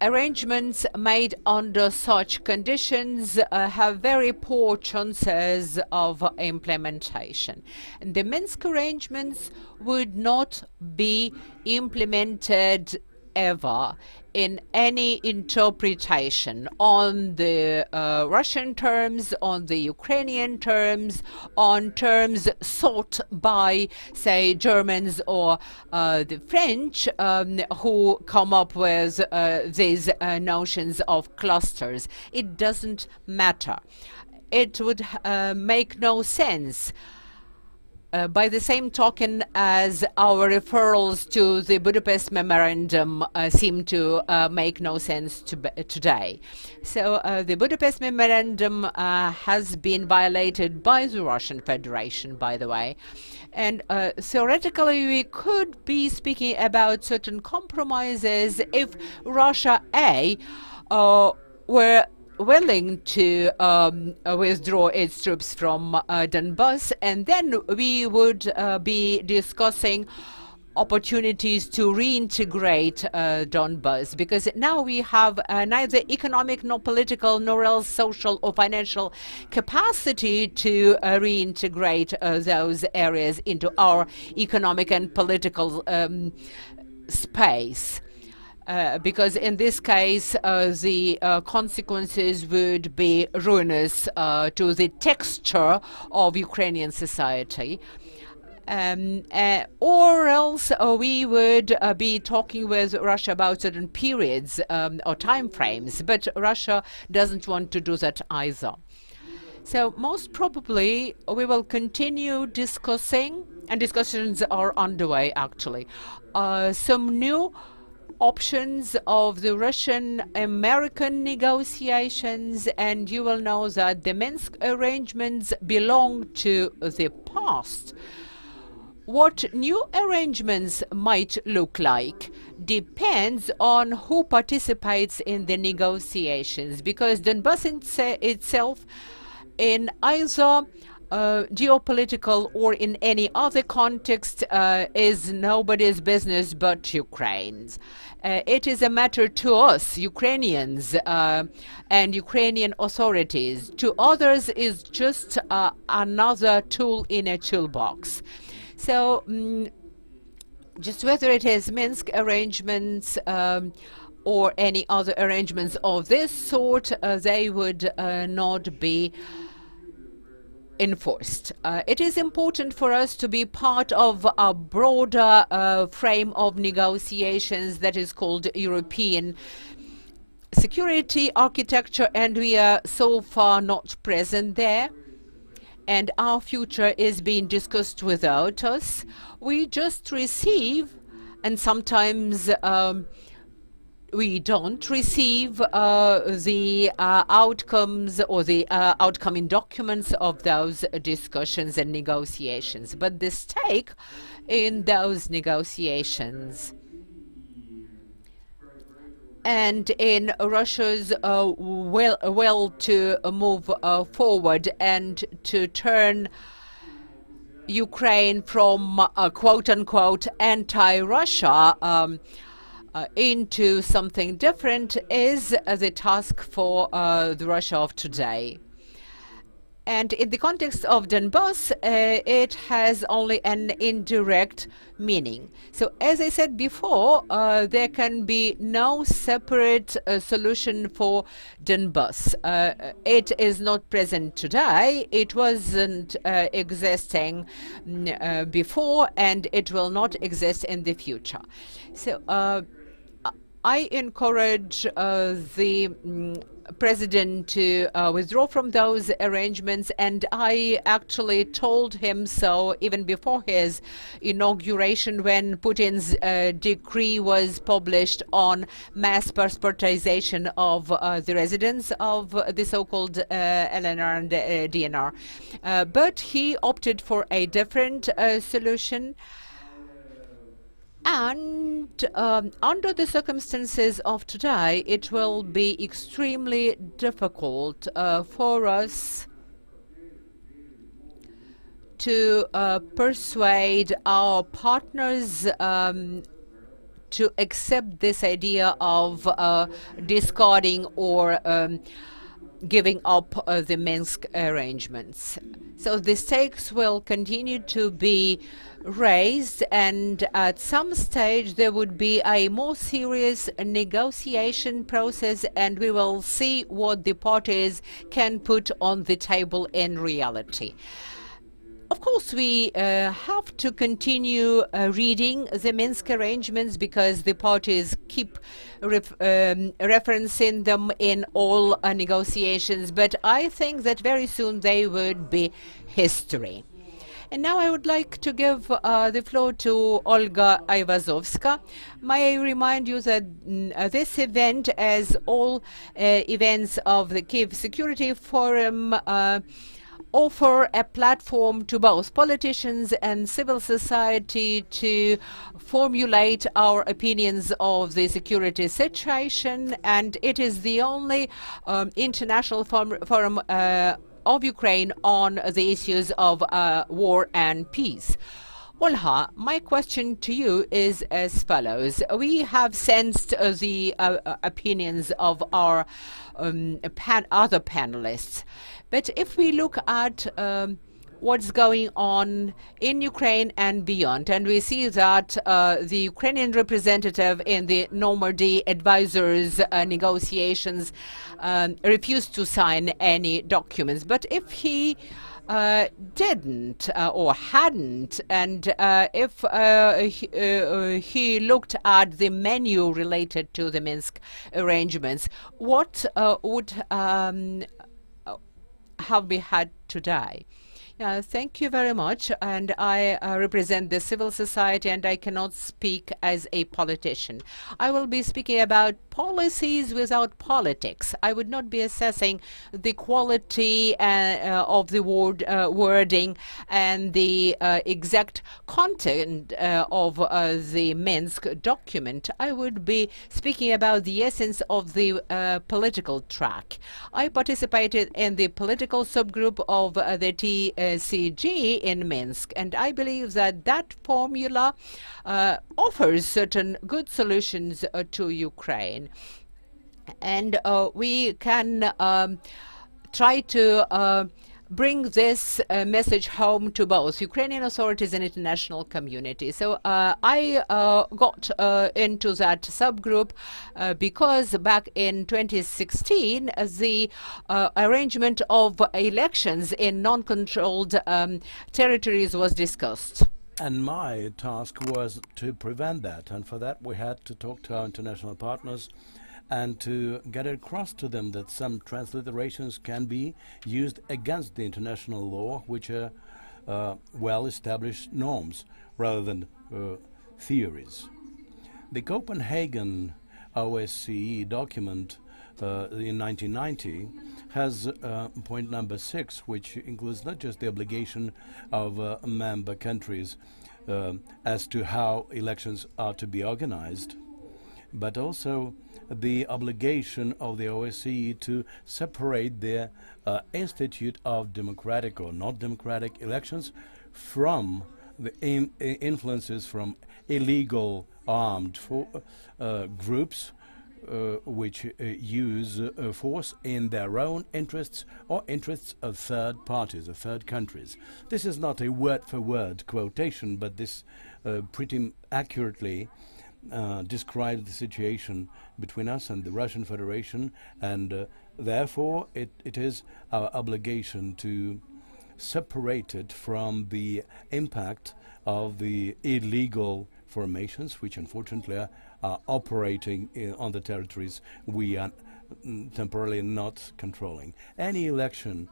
arrangements made under such conditions have very poor chances of implementation. And the Minsk arrangements would not be implemented ever in any interpretation on the Russian terms, on the Ukrainian terms, on terms sought by, say, Germans or the French, who come up with these notions of clusters. It doesn't matter. It would make no sense. By the same token as our referrals to the Budapest Memorandum seem to make no sense today. So the Budapest Memorandum has been violated by the Russian Federation, by the way. And theoretically, we could be speaking about certain compromises if Russia, were willing to withdraw its troops from Donbas, and then we would be discussing opportunities to reintegrate Donbas, because now we have neither economic nor political nor else social or financial capacity to reintegrate those areas into our economic and political space. Because in this case, the consequences would be ruinous to the texture of Ukrainian society. Or else we would be talking with Russia about certain periods or time frames, but Russia doesn't want to do that either. So most probably we will continue discussing, and discussions are underway actually, some new options of the Russian-American negotiations, and you will know that the Minsk arrangements belong to the past. What new arrangements might look like depends on who participates in the negotiations, because Donbas itself, in either geopolitical or in any other context, is nobody's business but Ukraine's. It is a matter to us, Ukrainians, and Ukrainian authorities. To others is just another tool in a toolbox. So just whether it is Minsk arrangements or any other arrangements of this sort, they would not be enforced. It is important for us to be part of a broader frame of negotiations that is called European security architecture, and we are so far not present there. And our future is being discussed without us. We just receive, and sometimes we don't receive the outcomes or the outcoming documents of those discussions and negotiations, but the stake in those negotiations and in Russia's will to move forward and to turn Ukraine from quote-unquote anti-Russia into something different is the task for the Russia of today. And in the context of Donbas, it has only an indirect meaning. So as I said before, there can be no separate solution for Donbas. It is not present today, it wasn't existing before, and it will not exist in the future. So I encourage the president to withdraw from those arrangements, and I actually told him so even before his inauguration, when Putin's decree was published on mass passportization of the residents of the so-called LNR and DNR. But he opted for a different solution. And under the circumstances of today, it will be extremely difficult for us to persuade our partners to accept this idea of discarding or giving up the Minsk arrangements. So the stakes will continue to be raised, and at some stage there would be a more serious negotiation process, and we will see what the parties can put on the table in reality. Of course, we have to continue reading the Minsk arrangements, because the parties keep referencing them in all negotiations, but I think that very soon they would be history. And now I would like to give the floor to Olga Ivazovska. May I remind you that this event, as all events of the Kyiv Security Forum, offer a platform to both politicians and civil society to formulate our opinions of the security situation, and it is the only international forum of Ukraine on the issues of war and peace. Olha, my question to you is as follows. We have sensed the opinions of our other panelists, but if we look at what's going on in Ukraine and beyond, and we see that the Ukrainian representative in the Normandy advisors negotiations refused to sign any documents. But if he didn't or hadn't, and if he looked at the menu related to the Minsk arrangements, what would have we had today? Thank you very much. And I represent the civil society, and I cannot speak as a politician. I will be speaking about policies without politics. I would not be assessing the quality of the wording and the exact content of the Minsk document. I would be speaking about the essence of the political track. I participated in the political subgroup of the TCG in Minsk, and I believe that that formula offers certain good solutions to Ukraine. And we can try to bring this message home to both Ukrainian authorities and international community. So I got into that subgroup because back in 2016, the arrangement of elections in non-controlled territories was discussed. And my task was to prevent that, and for that we had to talk to our international partners and to get across to them that some transliterations can be used against the international law, which are well-established norms rather than theories. The Copenhagen OSCE document in 1990 has point number 6, which includes not just the obligation of member countries as to how elections are to be organized, but also the obligation of the OSCE to separate the institute of democratic or not democratic elections from the influences from illegal armed groups which use force in their own interests or interests of third parties, of third countries. This is not a word-for-word quotation, but this pretty accurately describes the situation between us and the Russian Federation, and therefore it is our obligation to separate it from the impact of the illegal formations, which unfortunately are operating on the territories we are temporarily not controlling. Any election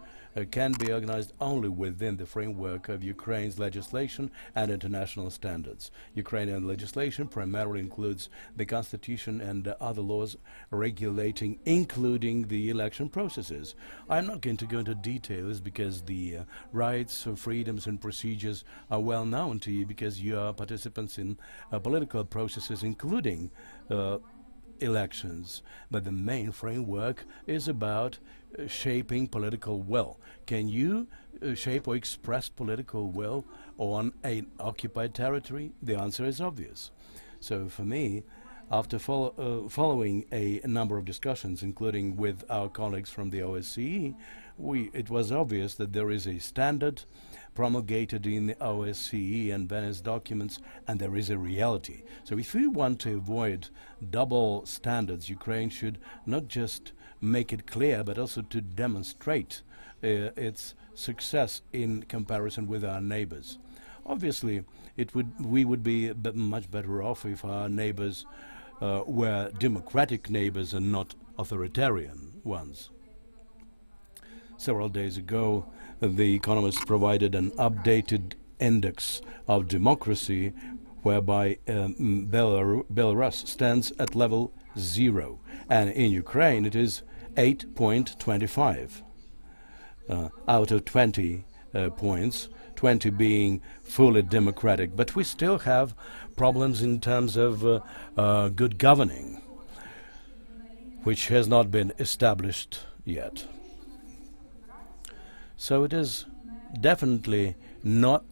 can be organized only within the framework of Ukraine's legislation and international standards. Ukrainian legislation primarily includes the constitution and other laws regulating, including the election processes. I'm not going to go into details because the rights, freedoms and procedures are well known to you because you are participants in political processes, including elections, but the main framework is about shaping political will. Can you shape or express political will on an occupied territory? The answer is obvious. So for me, after following a number of discussions, including with our colleagues from the OSCE, it was obvious that there is a standard promulgated in the OSCE and Venice documents, and there is a reality. So if we want to avoid double standards, Ukraine should not just make it clear, but also to demonstrate its success in comparison with our neighbors. Obviously, we would be much better off if our neighbors were democratic neighbors and not authoritarian ones. Several days ago, The Economist provided an updated index of democracy whereby Belarus stands at level 0, and in Ukraine it is 8.25 out of 20 points, 20 being fully democratic. But we still have problems in terms of good governing, which has not been established yet. So it is definitely not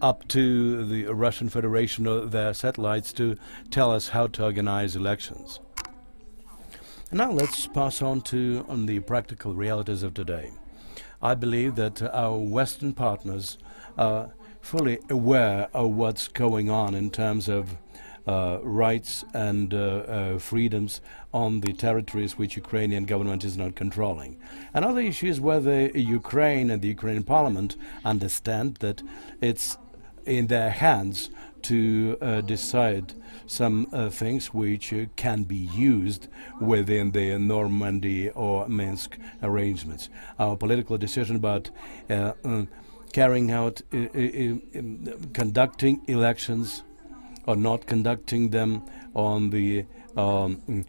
up to the Russian Federation or their satellites to tell us how to organize elections. And now let's pass on to the practical realities of today. I believe that our Western partners are fully aware of what's going on in terms of rights and freedoms on the territories which Ukrainian government is not controlling. Another issue is whether Ukraine and the Ukrainian parliament understand that it's in their hands to decide some things which can be used within the Normandy or Minsk arrangements. Our political decision about carrying out, conducting elections or not conducting them on the on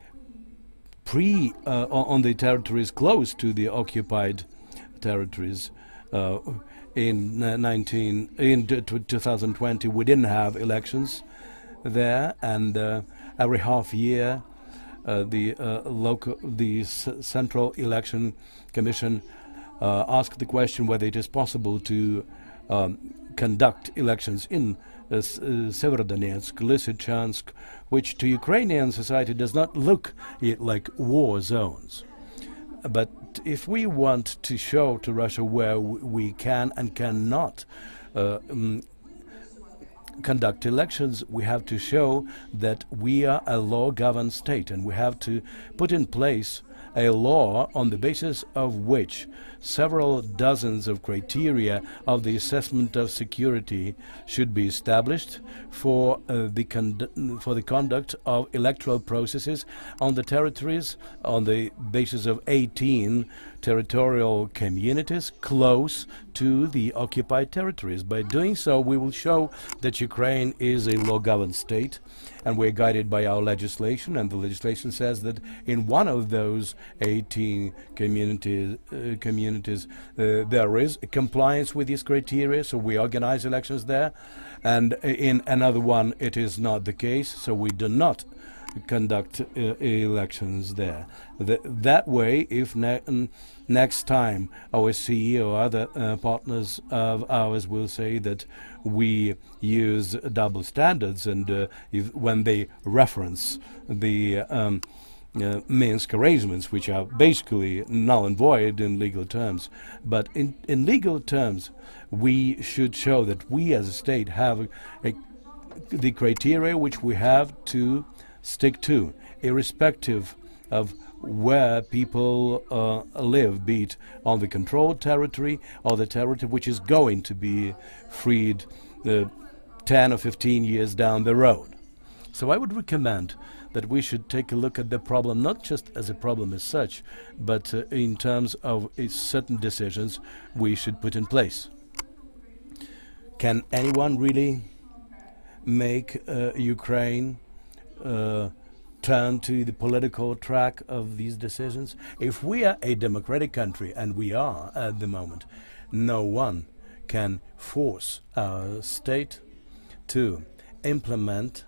the territories close to the occupied territories. In 2020, we didn't have elections there, and every half year, the Central Election Commission asked the question whether it is possible to conduct elections in Severodonetsk, Lysychansk, which to Ukrainian society does not look like war zones. But if we want to show to Russia where we can and cannot conduct elections, we have to show that we are a law-governed state, and we have to put in place a law on the basis of which several dozens of criteria of the assessment of security should be established for the conduct of electoral processes on the territories on the basis of 18 territorial communities close to the occupied territories. By doing so, we will show that Ukraine is a law-governed state, and we're guided by our legislation, and the legislation says that in one of those 18 communities there is a compliance with these criteria, so we organize elections there, and in another one it is not the case, so we do not conduct elections there. That way, if next time our CEO or other partners of ours will say that we use double standards, and when they reference the Minsk arrangements, which are basically null and void in legal terms, but in legal terms we should show that we as a state have the criteria which we have to stick to, irrespective of where people live, be it on the controlled territory or the territory which is going to be freed 10 or 15 years down the road. So I would recommend that we should take a look at the problem not just as a problem as such, but in terms of certain decisions we should put in place. Can anyone really make Ukraine turn to the political track of these decisions? If we are a democratic country, and we are at the moment, no one can force our state to implement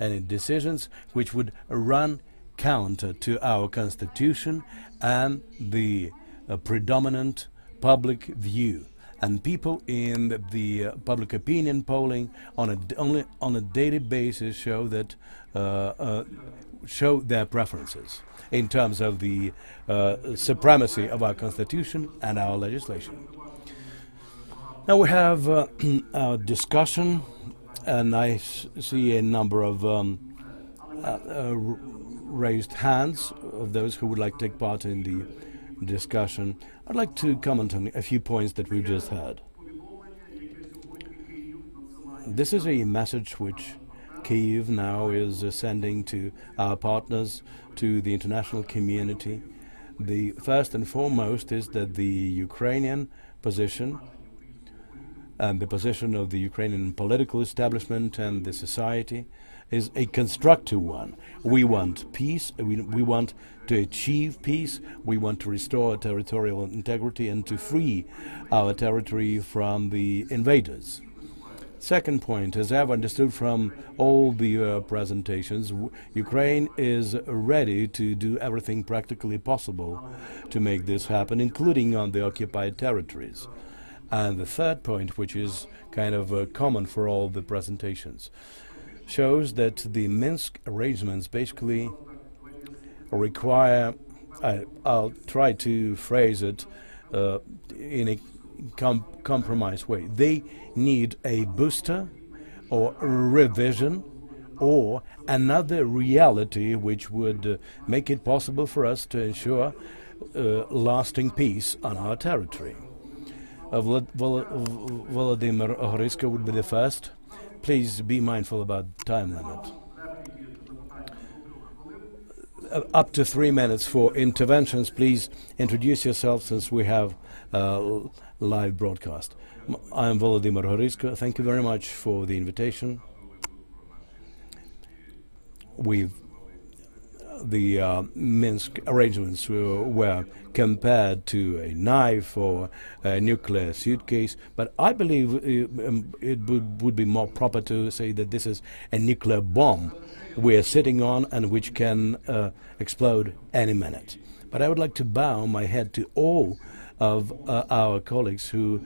any decisions which would run counter to our constitution and the predominant public view. And people in the public opinion polling only on a daily basis show that show their preferences in terms of the supremacy of our constitution and our legislation. Now we have our discussion, and I see a number of raised hands of those who would like to take part in the discussion. I'd like to comment on a few points that we've just heard. This is a message which Kyiv now is sending to our partners, to the international community. The first and foremost is that the Ukrainian position and the position of the Ukrainian political establishment and the society is a constructive one. We want peace, we want to achieve peace, we want to restore territorial integrity and to free our territory from the invaders. Second point, as I've understood from all the presentations, Ukraine is ready to do everything practically possible to make this happen, including on the occupied territories. And the third point, which is kind of common for all the presentations, shows that the Minsk arrangements basically require, I'll try to phrase it in a compromise way, they need a booster or a revision or another reality which would make it possible for us to ensure lasting peace on our territory. Volodymyr Ohrysko would be the first. Please be mindful about time limit. Up to 3 minutes for interventions. Please introduce yourself since we have live broadcast. I'm Volodymyr Ohrysko. Thank you very much for the invitation. The Minsk arrangements were compared to a knife or a nuclear suitcase, but I believe it would be more proper to say that this is a nuclear bomb we are sitting on and which can explode any minute. But I would like to bow my head to all of our colleagues who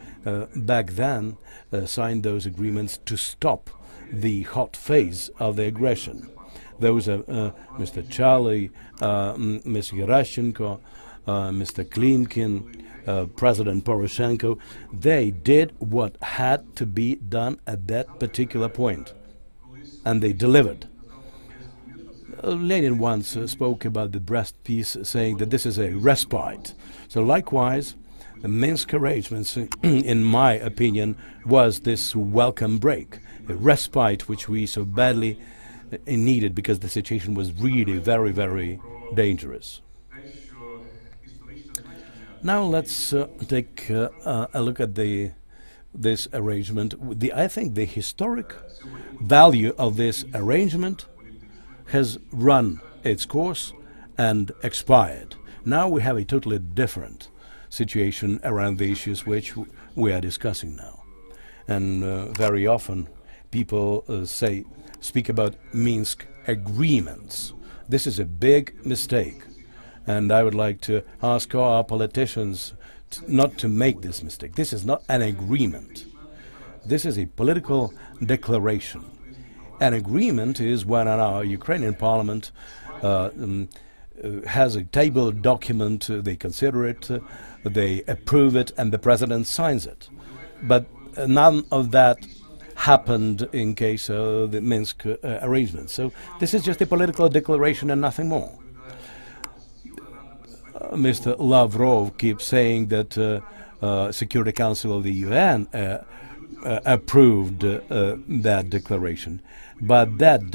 back then signed those agreements to stop the hot phase of the aggression. Those are Mr. Charlie, Ms. Gerashchenko, Mr. Klimkin, President Poroshenko. They did what had to be done at that particular point, and they delivered. Lenin once spoke about the Brest peace, saying that this is a respite. So likewise, the Minsk arrangements, in my opinion, was this welcome break, a respite which we so badly needed because the situation was really very, very dangerous. Now let's take a look at this arrangement. I think the historic value of this arrangement has run its course and expired. Now we have a totally different situation around the issues which we are discussing now. And very often people speak about Minsk agreements. This is a big mistake, and I would like to ask our politicians not to make this mistake. This is not an agreement. This is a political declaration. An agreement is when our Ukrainian parliament has a tabled document, they consider it, they approve it, and the president signs it. But none of that happened in case of the Minsk arrangement. So this is just a political declaration and nothing more. Mr. Lavrov keeps saying that Security Council of the UN approved that declaration. But that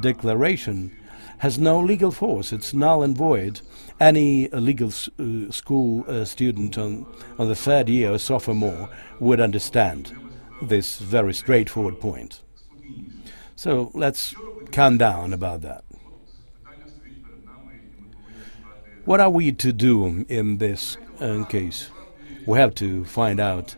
declaration has no legal force. It's null and void. Any legal school student on the third year or sophomore would understand this very straightforward point. So let's calm down about that. What are we to do in this case? We have to find out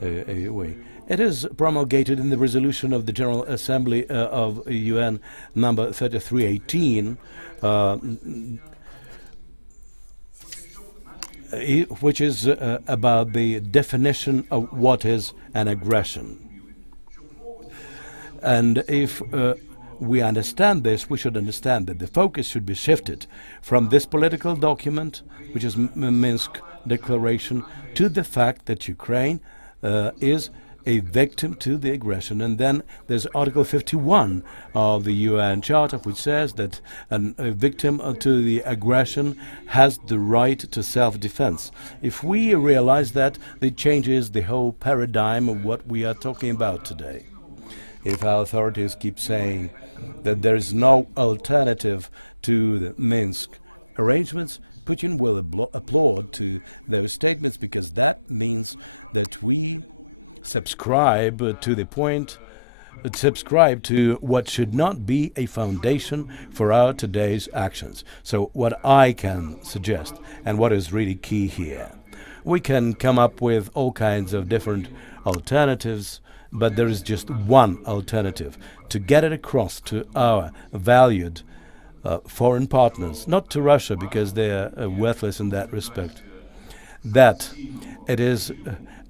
a way. It is promulgated in the resolution of the General Assembly of UN number 3318, which is about the definition of what is an aggression. And if we understand this, we should understand that the focus should be shifted from this political document, which is Minsk Declaration, to the fact that Ukraine is a victim to the aggression. And then there's Article 51 of the UN Charter, which says that a victim to the aggression has the right to self-defense. If we realize that, it changes the whole paradigm of what we are talking about today. If our authorities keep saying that there is no alternative to the Minsk arrangements, Putin will applaud to those statements, because that means that we subscribe to the point, subscribe to what should not be a foundation for our today's actions. So what I can suggest, and what is really key here, we can come up with all kinds of different alternatives, but there is just one alternative: to get it across to our valued foreign partners, not to Russia, because they are worthless in that respect, that it is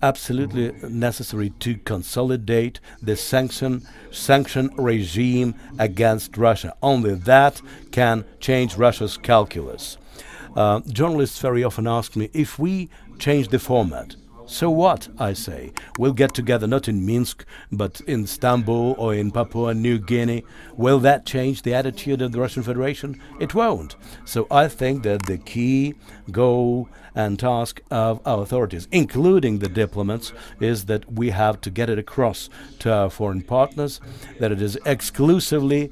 absolutely necessary to consolidate the sanction regime against Russia. Only that can change Russia's calculus. Journalists very often ask me, if we change the format, So what, I say? We'll get together not in Minsk, but in Istanbul or in Papua New Guinea. Will that change the attitude of the Russian Federation? It won't. So I think that the key goal and task of our authorities, including the diplomats, is that we have to get it across to our foreign partners that it is exclusively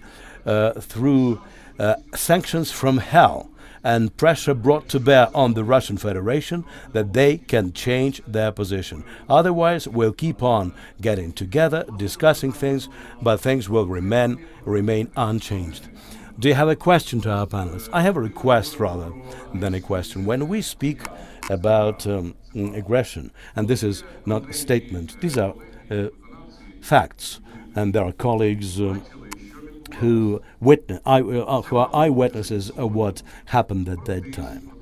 through sanctions from hell and pressure brought to bear on the Russian Federation that they can change their position. Otherwise, we'll keep on getting together, discussing things, but things will remain unchanged. Do you have a question to our panelists? I have a request rather than a question. When we speak about aggression, and this is not a statement, these are facts, and there are colleagues who are eyewitnesses of what happened at that time.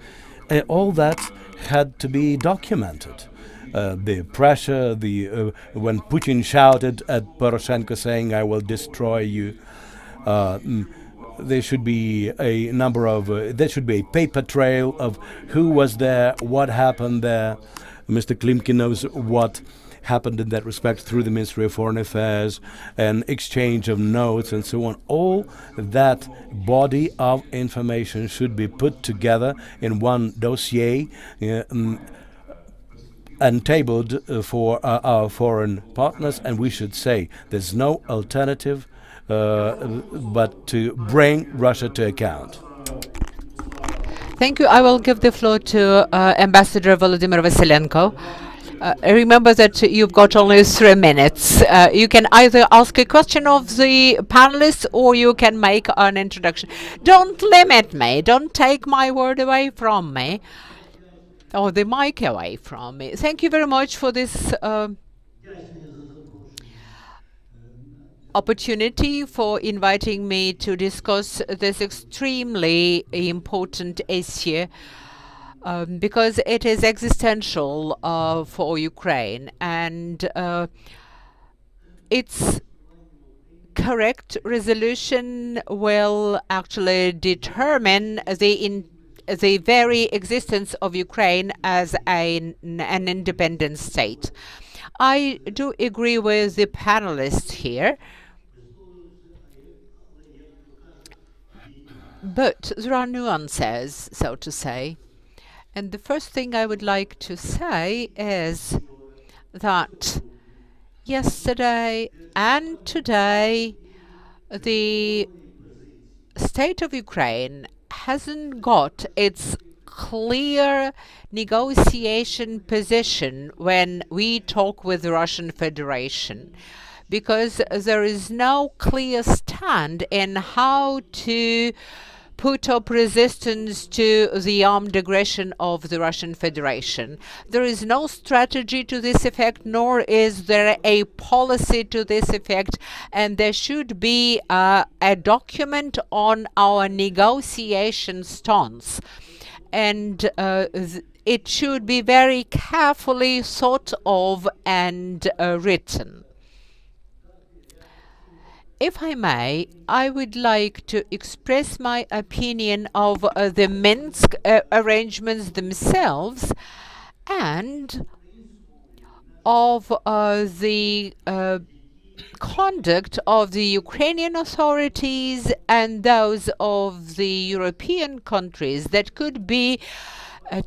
All that had to be documented. The pressure, when Putin shouted at Poroshenko saying, "I will destroy you," there should be there should be a paper trail of who was there, what happened there. Mr. Klimkin knows what happened in that respect through the Ministry of Foreign Affairs and exchange of notes and so on. All that body of information should be put together in one dossier and tabled for our foreign partners, and we should say there's no alternative but to bring Russia to account. Thank you. I will give the floor to Ambassador Volodymyr Vasilenko. Remember that you've got only 3 minutes. You can either ask a question of the panelists or you can make an introduction. Don't limit me. Don't take my word away from me or the mic away from me. Thank you very much for this opportunity, for inviting me to discuss this extremely important issue. Because it is existential for Ukraine, and its correct resolution will actually determine the very existence of Ukraine as an independent state. I do agree with the panelists here, but there are nuances, so to say. And the first thing I would like to say is that yesterday and today, the state of Ukraine hasn't got its clear negotiation position when we talk with the Russian Federation, because there is no clear stand in how to put up resistance to the armed aggression of the Russian Federation. There is no strategy to this effect, nor is there a policy to this effect, and there should be a document on our negotiation stance. And it should be very carefully thought of and written. If I may, I would like to express my opinion of the Minsk arrangements themselves and of the conduct of the Ukrainian authorities and those of the European countries that could be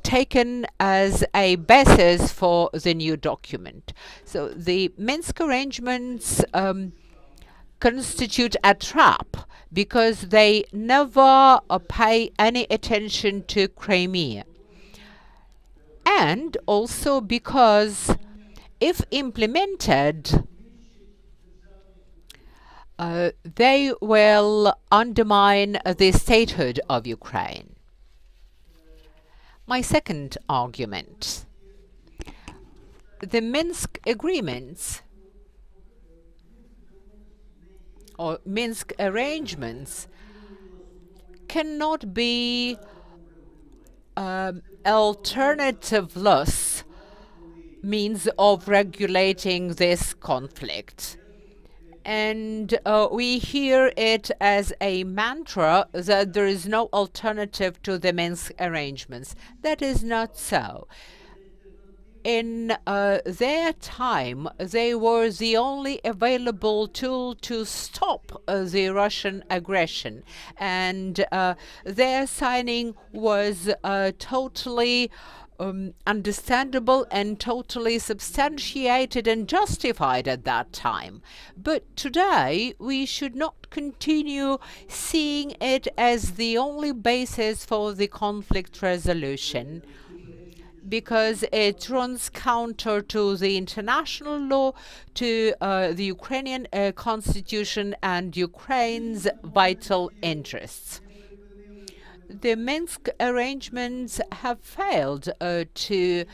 taken as a basis for the new document. So the Minsk arrangements constitute a trap because they never pay any attention to Crimea, and also because if implemented, they will undermine the statehood of Ukraine. My second argument: the Minsk agreements or Minsk arrangements cannot be alternativeless means of regulating this conflict. And we hear it as a mantra that there is no alternative to the Minsk arrangements. That is not so. in their time, they were the only available tool to stop the Russian aggression. And their signing was totally understandable and totally substantiated and justified at that time. But today, we should not continue seeing it as the only basis for the conflict resolution, because it runs counter to the international law, to the Ukrainian constitution and Ukraine's vital interests. The Minsk arrangements have failed to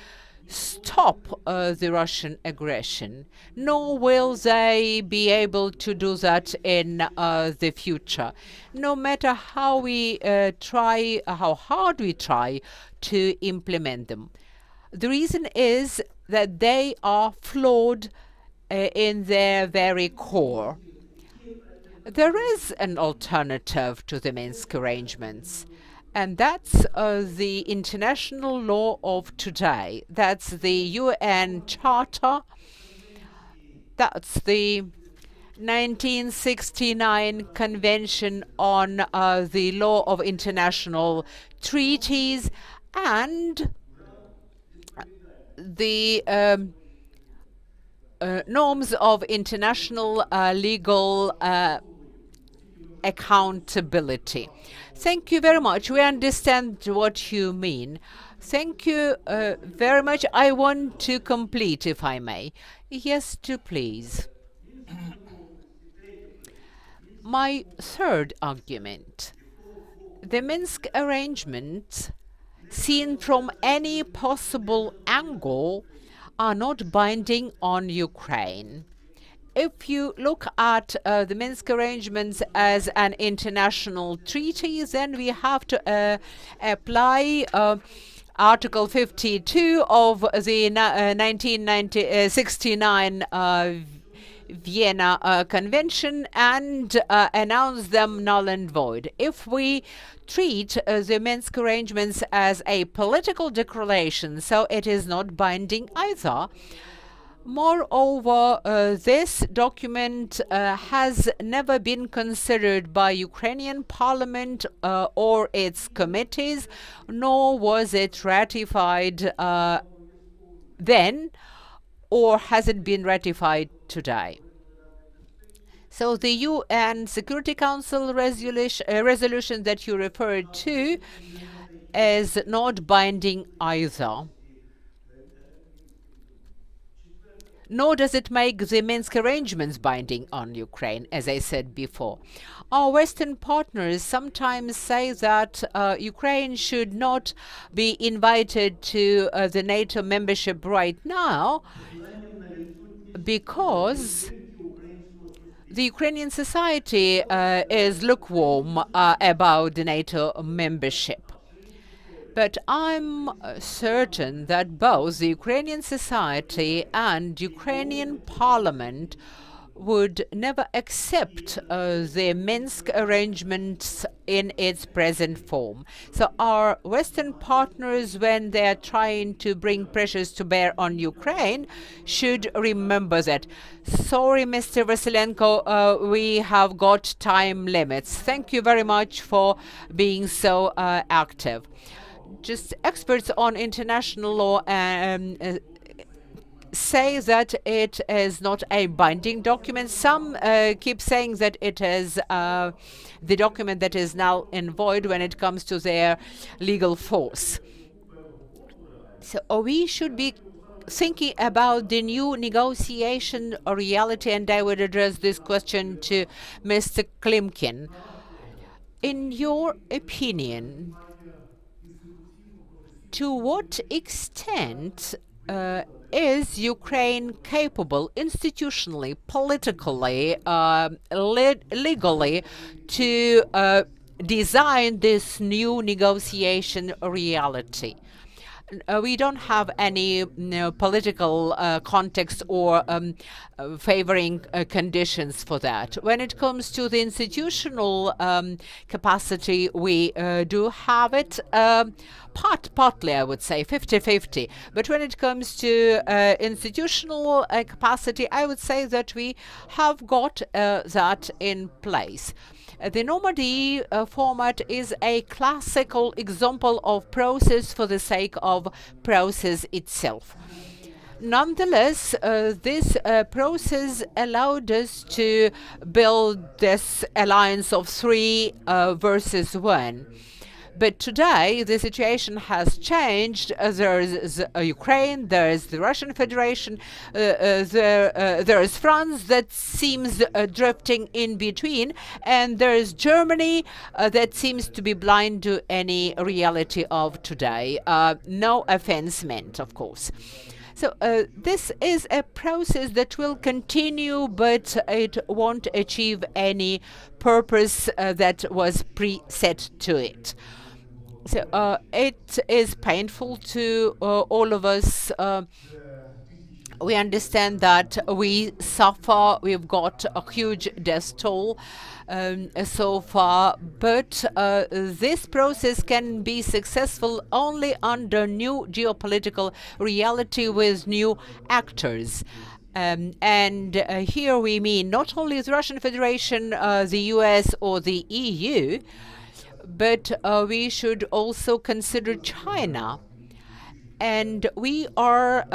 stop the Russian aggression, nor will they be able to do that in the future, no matter how we try, how hard we try to implement them. The reason is that they are flawed in their very core. There is an alternative to the Minsk arrangements, and that's the international law of today. That's the UN Charter. That's the 1969 Convention on the Law of International Treaties, and the norms of international legal accountability. Thank you very much. We understand what you mean. Thank you very much. I want to complete, if I may. Yes, please. My third argument. The Minsk arrangements, seen from any possible angle, are not binding on Ukraine. If you look at the Minsk arrangements as an international treaty, then we have to apply Article 52 of the 1969 Vienna Convention and announce them null and void. If we treat the Minsk arrangements as a political declaration, so it is not binding either. Moreover, this document has never been considered by Ukrainian parliament or its committees, nor was it ratified then, or has it been ratified today. So the UN Security Council resolution that you referred to is not binding either. Nor does it make the Minsk arrangements binding on Ukraine, as I said before. Our Western partners sometimes say that Ukraine should not be invited to the NATO membership right now because the Ukrainian society is lukewarm about the NATO membership. But I'm certain that both the Ukrainian society and Ukrainian parliament would never accept the Minsk arrangements in its present form. So our Western partners, when they are trying to bring pressures to bear on Ukraine, should remember that. Sorry, Mr. Vasilenko, we have got time limits. Thank you very much for being so active. Just experts on international law say that it is not a binding document. Some keep saying that it is the document that is null and void when it comes to their legal force. So we should be thinking about the new negotiation reality, and I would address this question to Mr. Klimkin. In your opinion, to what extent is Ukraine capable institutionally, politically, legally to design this new negotiation reality? we don't have any political context or favoring conditions for that. When it comes to the institutional capacity, we do have it partly, I would say, 50-50. But when it comes to institutional capacity, I would say that we have got that in place. The Normandy format is a classical example of process for the sake of process itself. Nonetheless, this process allowed us to build this alliance of three versus one. But today, the situation has changed. There is Ukraine, there is the Russian Federation, there is France that seems drifting in between, and there is Germany that seems to be blind to any reality of today. No offense meant, of course. So this is a process that will continue, but it won't achieve any purpose that was preset to it. So it is painful to all of us. We understand that we suffer. We've got a huge death toll so far, but this process can be successful only under new geopolitical reality with new actors. And here we mean not only the Russian Federation, the US, or the EU, but we should also consider China. And we are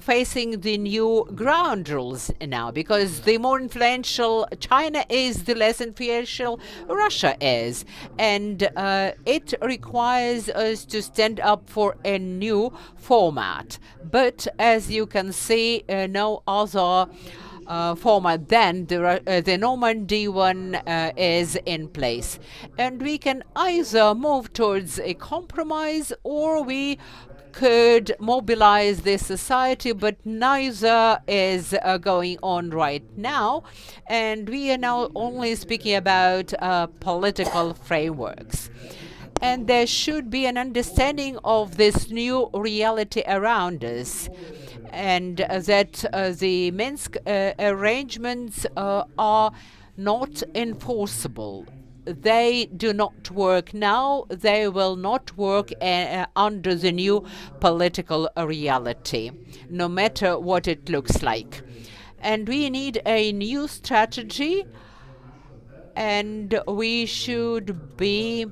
facing the new ground rules now, because the more influential China is, the less influential Russia is. And it requires us to stand up for a new format. But as you can see, no other format than the Normandy one is in place. And we can either move towards a compromise, or we could mobilize the society, but neither is going on right now. And we are now only speaking about political frameworks. And there should be an understanding of this new reality around us, and that the Minsk arrangements are not enforceable. They do not work now. They will not work under the new political reality, no matter what it looks like. And we need a new strategy, and we should be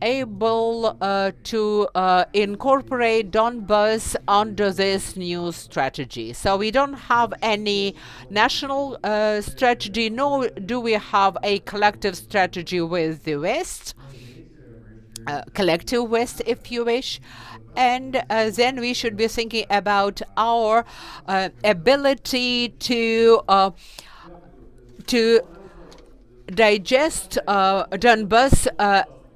able to incorporate Donbas under this new strategy. So we don't have any national strategy, nor do we have a collective strategy with the West, collective West, if you wish. And then we should be thinking about our ability to digest Donbas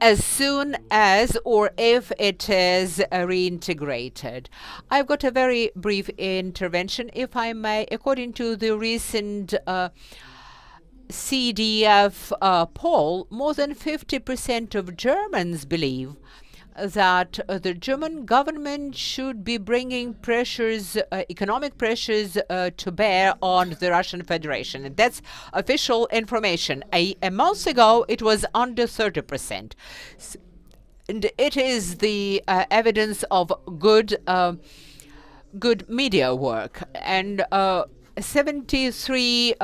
as soon as, or if it is reintegrated. I've got a very brief intervention, if I may. According to the recent CDF poll, more than 50% of Germans believe that the German government should be bringing pressures, economic pressures, to bear on the Russian Federation. And that's official information. A month ago, it was under 30%. And it is the evidence of good media work. And 73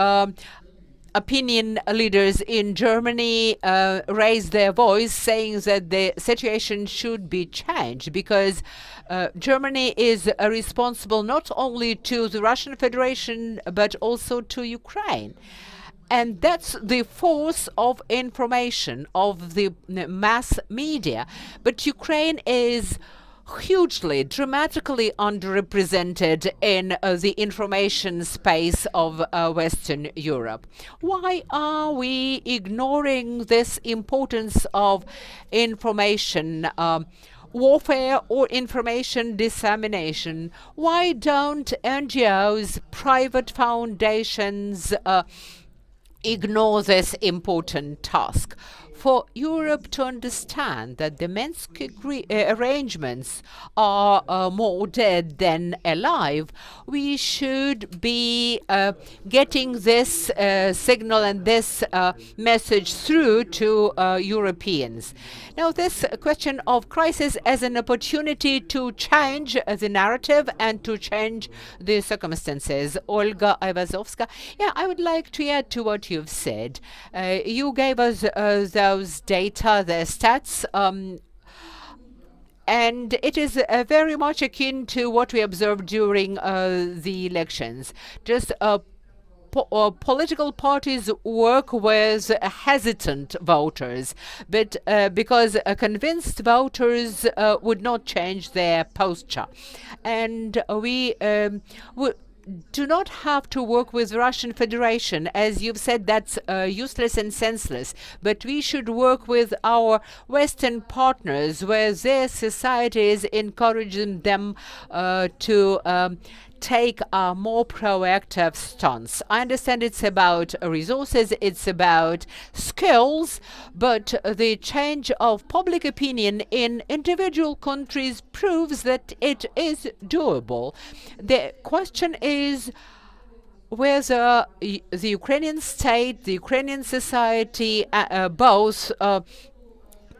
opinion leaders in Germany raised their voice, saying that the situation should be changed, because Germany is responsible not only to the Russian Federation but also to Ukraine. And that's the force of information of the mass media. But Ukraine is hugely, dramatically underrepresented in the information space of Western Europe. Why are we ignoring this importance of information warfare or information dissemination? Why don't NGOs, private foundations ignore this important task? for Europe to understand that the Minsk arrangements are more dead than alive, we should be getting this signal and this message through to Europeans. Now, this question of crisis as an opportunity to change the narrative and to change the circumstances. Olga Ivazovska, yeah, I would like to add to what you've said. You gave us those data, the stats, and it is very much akin to what we observed during the elections. Just political parties work with hesitant voters, but because convinced voters would not change their posture. And we do not have to work with Russian Federation. As you've said, that's useless and senseless. But we should work with our Western partners, where their societies encouraging them to take a more proactive stance. I understand it's about resources, it's about skills, but the change of public opinion in individual countries proves that it is doable. The question is whether the Ukrainian state, the Ukrainian society, both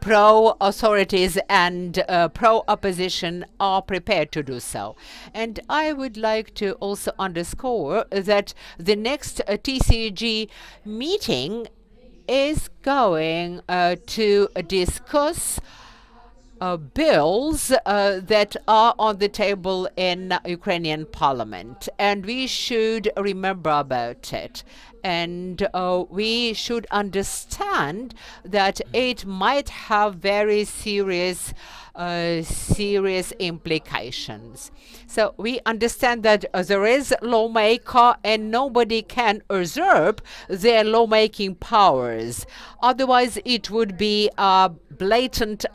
pro-authorities and pro-opposition are prepared to do so. And I would like to also underscore that the next TCG meeting is going to discuss bills that are on the table in Ukrainian parliament, and we should remember about it. And we should understand that it might have very serious implications. So we understand that there is lawmaker and nobody can usurp their lawmaking powers. Otherwise, it would be a blatant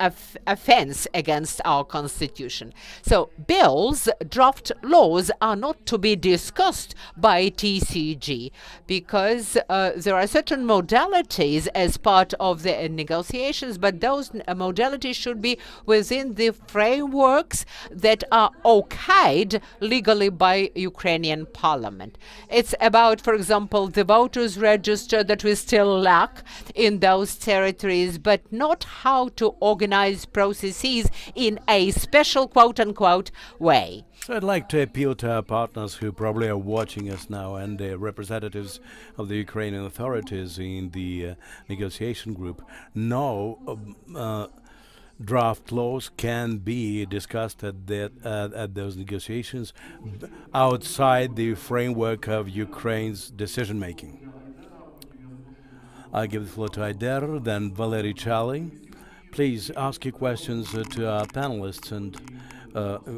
offense against our constitution. So bills, draft laws are not to be discussed by TCG because there are certain modalities as part of the negotiations, but those modalities should be within the frameworks that are okayed legally by Ukrainian parliament. It's about, for example, the voters register that we still lack in those territories, but not how to organize processes in a special quote-unquote way. So I'd like to appeal to our partners who probably are watching us now and the representatives of the Ukrainian authorities in the negotiation group. No, draft laws can be discussed at those negotiations outside the framework of Ukraine's decision-making. I'll give the floor to Aider, then Valery Charlie. Please ask your questions to our panelists, and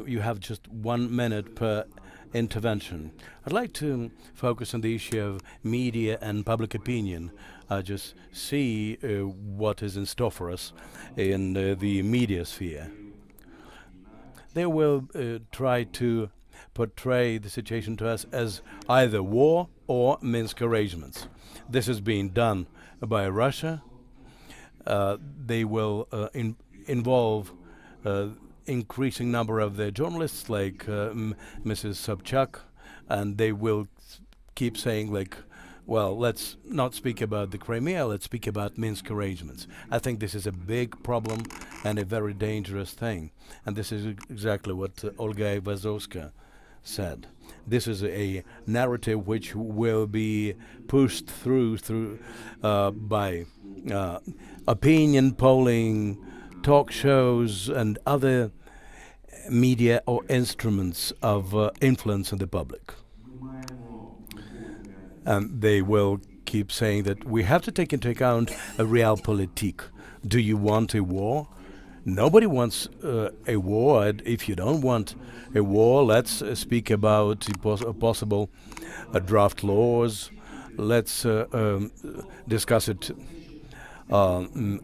you have just 1 minute per intervention. I'd like to focus on the issue of media and public opinion. Just see what is in store for us in the media sphere. They will try to portray the situation to us as either war or Minsk arrangements. This is being done by Russia. They will involve increasing number of the journalists like Mrs. Sobchak, and they will keep saying like, well, let's not speak about the Crimea, let's speak about Minsk arrangements. I think this is a big problem and a very dangerous thing. And this is exactly what Olga Ivazovska said. This is a narrative which will be pushed through by opinion polling, talk shows, and other media or instruments of influence in the public. And they will keep saying that we have to take into account a realpolitik. Do you want a war? Nobody wants a war. And if you don't want a war, let's speak about possible draft laws. Let's discuss it on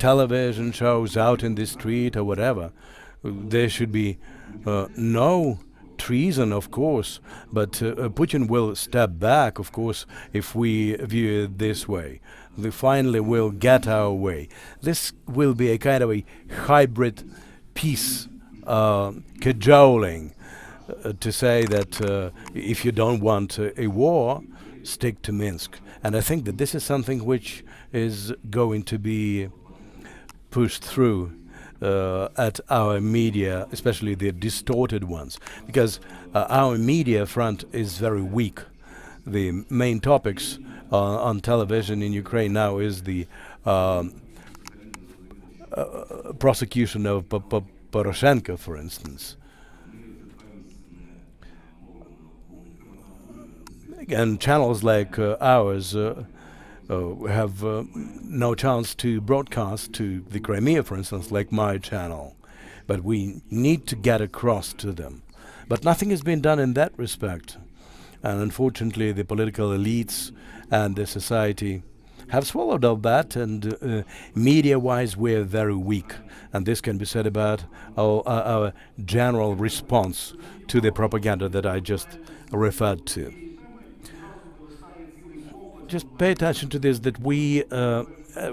television shows, out in the street, or whatever. There should be no treason, of course, but Putin will step back, of course, if we view it this way. We finally will get our way. This will be a kind of a hybrid peace cajoling to say that if you don't want a war, stick to Minsk. And I think that this is something which is going to be pushed through at our media, especially the distorted ones, because our media front is very weak. The main topics on television in Ukraine now is the prosecution of Poroshenko, for instance. And channels like ours have no chance to broadcast to the Crimea, for instance, like my channel. But we need to get across to them. But nothing has been done in that respect. And unfortunately, the political elites and the society have swallowed all that, and media-wise, we're very weak. And this can be said about our general response to the propaganda that I just referred to. Just pay attention to this, that we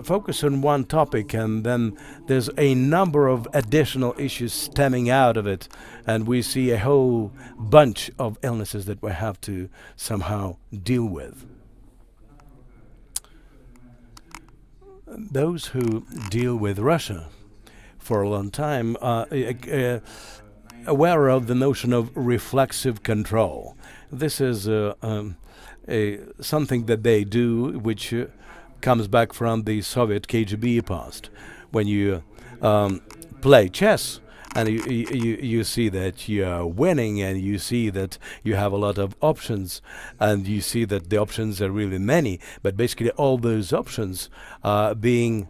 focus on one topic and then there's a number of additional issues stemming out of it, and we see a whole bunch of illnesses that we have to somehow deal with. Those who deal with Russia for a long time are aware of the notion of reflexive control. This is something that they do, which comes back from the Soviet KGB past. When you play chess and you see that you are winning, and you see that you have a lot of options, and you see that the options are really many, but basically all those options are being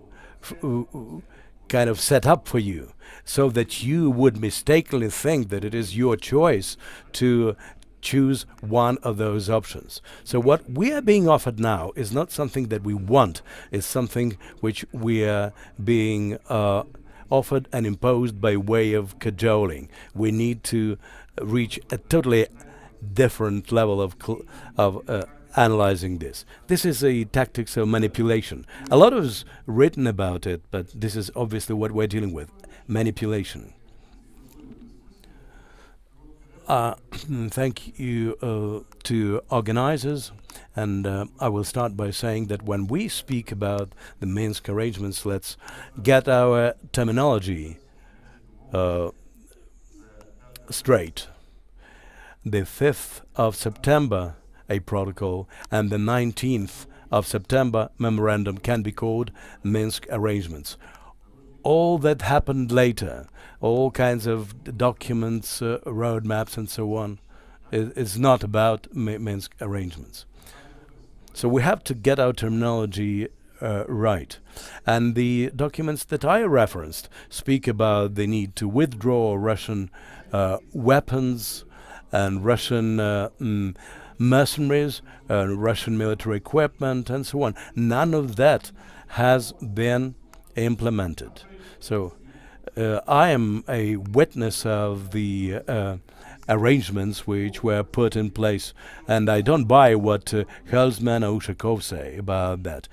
kind of set up for you, so that you would mistakenly think that it is your choice to choose one of those options. So what we are being offered now is not something that we want, it's something which we are being offered and imposed by way of cajoling. We need to reach a totally different level of analyzing this. This is a tactics of manipulation. A lot is written about it, but this is obviously what we're dealing with, manipulation. Thank you to organizers, and I will start by saying that when we speak about the Minsk arrangements, let's get our terminology straight. The 5th of September, a protocol, and the 19th of September memorandum can be called Minsk arrangements. All that happened later, all kinds of documents, roadmaps and so on, is not about Minsk arrangements. So we have to get our terminology right. And the documents that I referenced speak about the need to withdraw Russian weapons and Russian mercenaries, Russian military equipment and so on. None of that has been implemented. So I am a witness of the arrangements which were put in place, and I don't buy what Helsman or Ushakov say about that.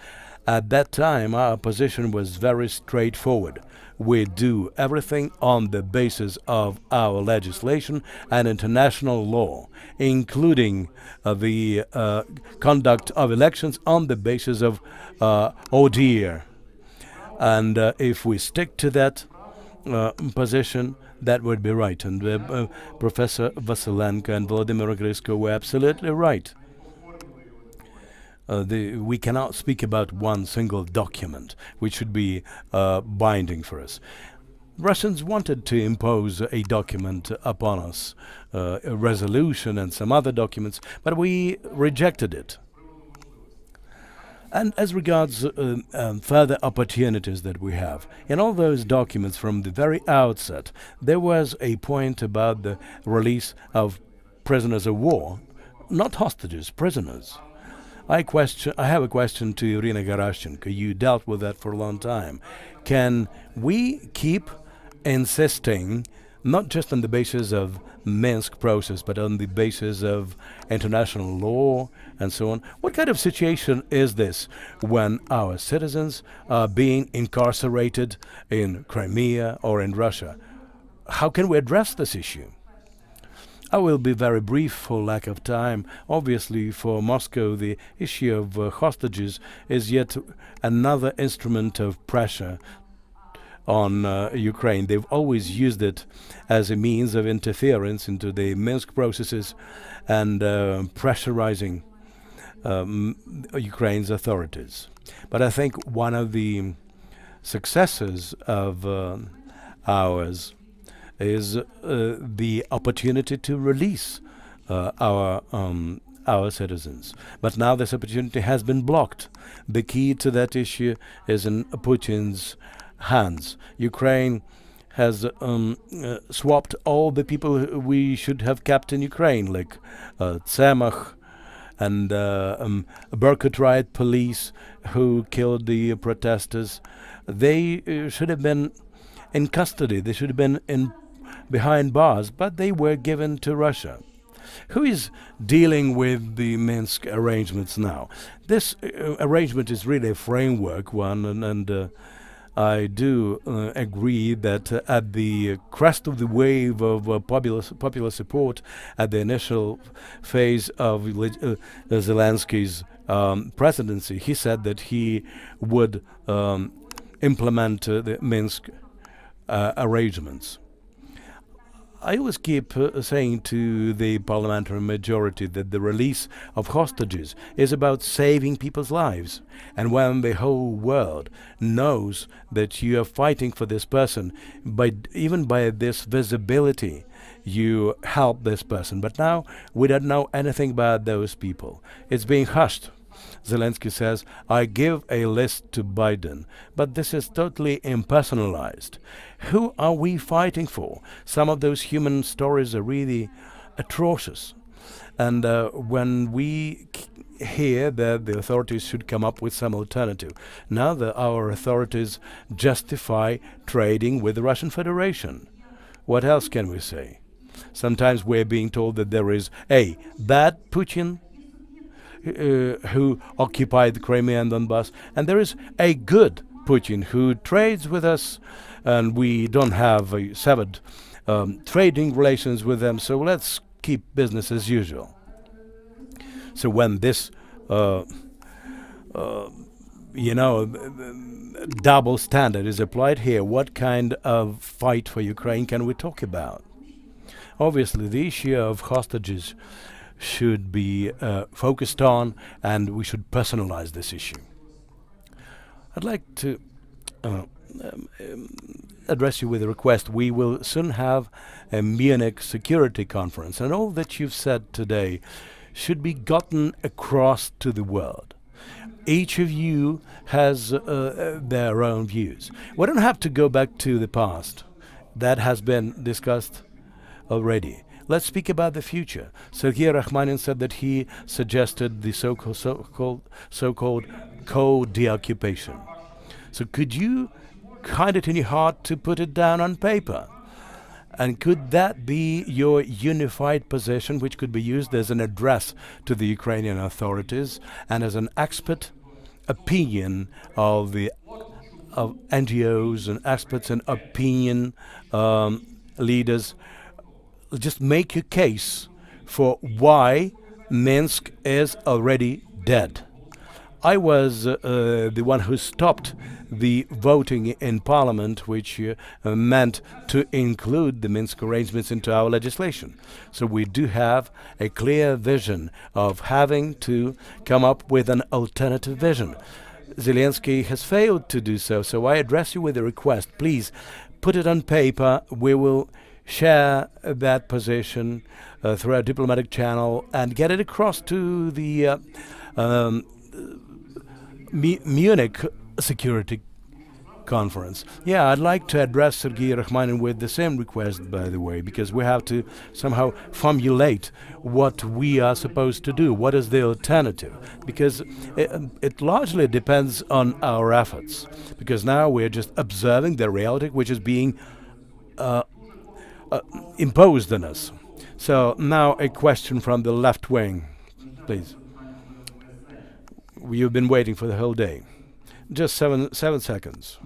At that time, our position was very straightforward. We do everything on the basis of our legislation and international law, including the conduct of elections on the basis of ODIHR. And if we stick to that position, that would be right. And Professor Vasilenko and Volodymyr Grisko were absolutely right. We cannot speak about one single document which should be binding for us. Russians wanted to impose a document upon us, a resolution and some other documents, but we rejected it. And as regards further opportunities that we have, in all those documents from the very outset, there was a point about the release of prisoners of war, not hostages, prisoners. I have a question to Irina Gerashchenko. You dealt with that for a long time. Can we keep insisting not just on the basis of Minsk process, but on the basis of international law and so on. What kind of situation is this when our citizens are being incarcerated in Crimea or in Russia? How can we address this issue? I will be very brief for lack of time. Obviously, for Moscow, the issue of hostages is yet another instrument of pressure on Ukraine. They've always used it as a means of interference into the Minsk processes and pressurizing Ukraine's authorities. But I think one of the successes of ours is the opportunity to release our citizens. But now this opportunity has been blocked. The key to that issue is in Putin's hands. Ukraine has swapped all the people we should have kept in Ukraine, like Tsemach and Berkut riot police who killed the protesters. They should have been in custody. They should have been behind bars, but they were given to Russia. Who is dealing with the Minsk arrangements now? This arrangement is really a framework one, and I do agree that at the crest of the wave of popular support at the initial phase of Zelensky's presidency, he said that he would implement the Minsk arrangements. I always keep saying to the parliamentary majority that the release of hostages is about saving people's lives. And when the whole world knows that you are fighting for this person, even by this visibility, you help this person. But now we don't know anything about those people. It's being hushed. Zelensky says, I give a list to Biden, but this is totally impersonalized. Who are we fighting for? Some of those human stories are really atrocious. And when we hear that the authorities should come up with some alternative, now that our authorities justify trading with the Russian Federation. What else can we say? Sometimes we're being told that there is a bad Putin who occupied the Crimea and Donbass, and there is a good Putin who trades with us, and we don't have severed trading relations with them, so let's keep business as usual. So when this double standard is applied here, what kind of fight for Ukraine can we talk about? Obviously, the issue of hostages should be focused on, and we should personalize this issue. I'd like to address you with a request. We will soon have a Munich Security Conference, and all that you've said today should be gotten across to the world. Each of you has their own views. We don't have to go back to the past. That has been discussed already. Let's speak about the future. Sergei Rachmanin said that he suggested the so-called co-deoccupation. So could you find it in your heart to put it down on paper? And could that be your unified position, which could be used as an address to the Ukrainian authorities and as an expert opinion of NGOs and experts and opinion leaders? Just make your case for why Minsk is already dead. I was the one who stopped the voting in Parliament, which meant to include the Minsk arrangements into our legislation. So we do have a clear vision of having to come up with an alternative vision. Zelensky has failed to do so, so I address you with a request. Please put it on paper. We will share that position through a diplomatic channel and get it across to the Munich Security Conference. Yeah, I'd like to address Sergei Rachmanin with the same request, by the way, because we have to somehow formulate what we are supposed to do. What is the alternative? Because it largely depends on our efforts. Because now we're just observing the reality which is being imposed on us. So now a question from the left wing, please. You've been waiting for the whole day. Just seven seconds.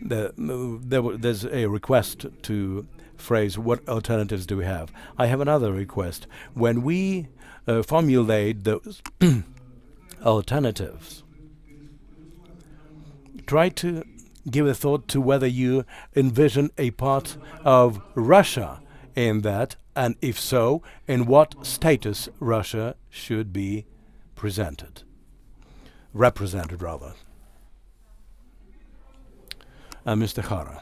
There's a request to phrase what alternatives do we have. I have another request. When we formulate those alternatives, try to give a thought to whether you envision a part of Russia in that, and if so, in what status Russia should be represented rather. Mr. Hara.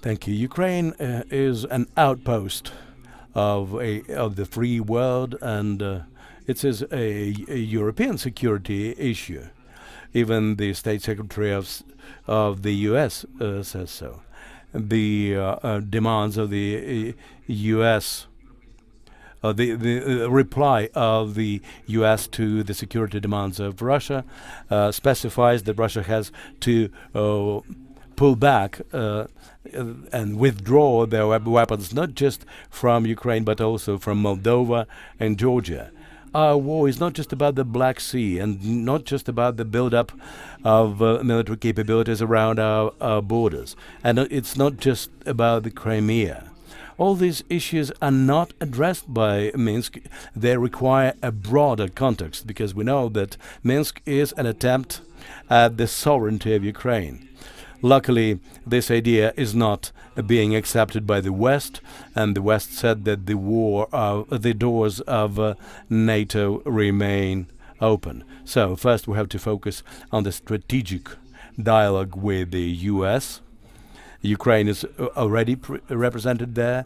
Thank you. Ukraine is an outpost of the free world, and it is a European security issue. Even the State Secretary of the U.S. Says so. The demands of the U.S. The reply of the U.S. to the security demands of Russia specifies that Russia has to pull back and withdraw their weapons, not just from Ukraine, but also from Moldova and Georgia. Our war is not just about the Black Sea and not just about the build-up of military capabilities around our borders. And it's not just about the Crimea. All these issues are not addressed by Minsk. They require a broader context, because we know that Minsk is an attempt at the sovereignty of Ukraine. Luckily, this idea is not being accepted by the West, and the West said that the doors of NATO remain open. So first we have to focus on the strategic dialogue with the U.S. Ukraine is already represented there.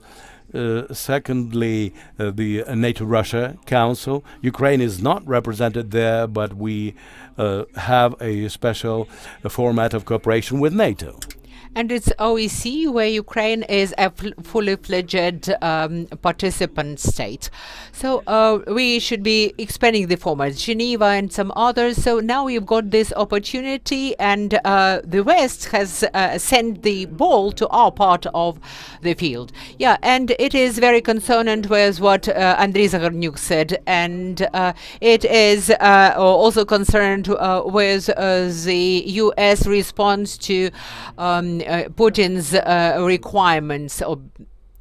Secondly, the NATO-Russia Council. Ukraine is not represented there, but we have a special format of cooperation with NATO. And it's OEC, where Ukraine is a fully fledged participant state. So we should be expanding the format, Geneva and some others. So now we've got this opportunity, and the West has sent the ball to our part of the field. Yeah, and it is very concerned with what Andriy Zagornyuk said, and it is also concerned with the U.S. response to Putin's requirements, or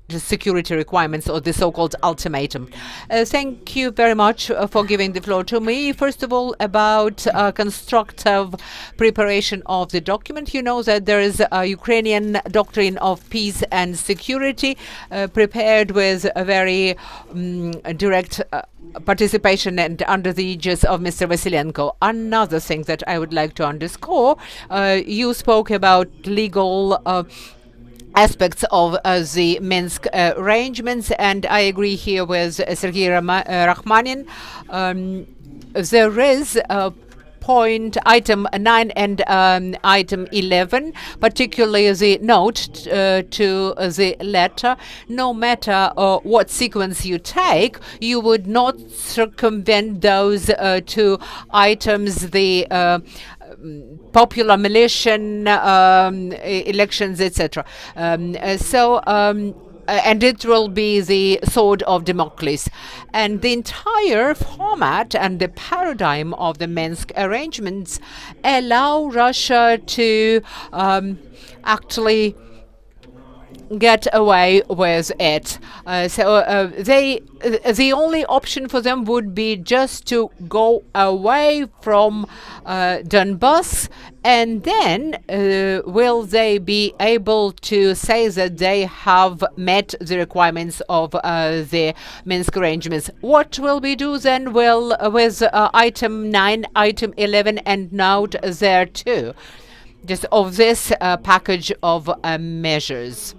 the security requirements, or the so-called ultimatum. Thank you very much for giving the floor to me. First of all, about constructive preparation of the document. You know that there is a Ukrainian doctrine of peace and security prepared with a very direct participation and under the aegis of Mr. Vasilenko. Another thing that I would like to underscore, you spoke about legal aspects of the Minsk arrangements, and I agree here with Sergei Rachmanin. There is item 9 and item 11, particularly the note to the letter. No matter what sequence you take, you would not circumvent those two items, the popular militia elections, etc. And it will be the sword of Damocles. And the entire format and the paradigm of the Minsk arrangements allow Russia to actually get away with it. The only option for them would be just to go away from Donbas, and then will they be able to say that they have met the requirements of the Minsk arrangements? What will we do then? Well, with item 9, item 11, and note there too, just of this package of measures.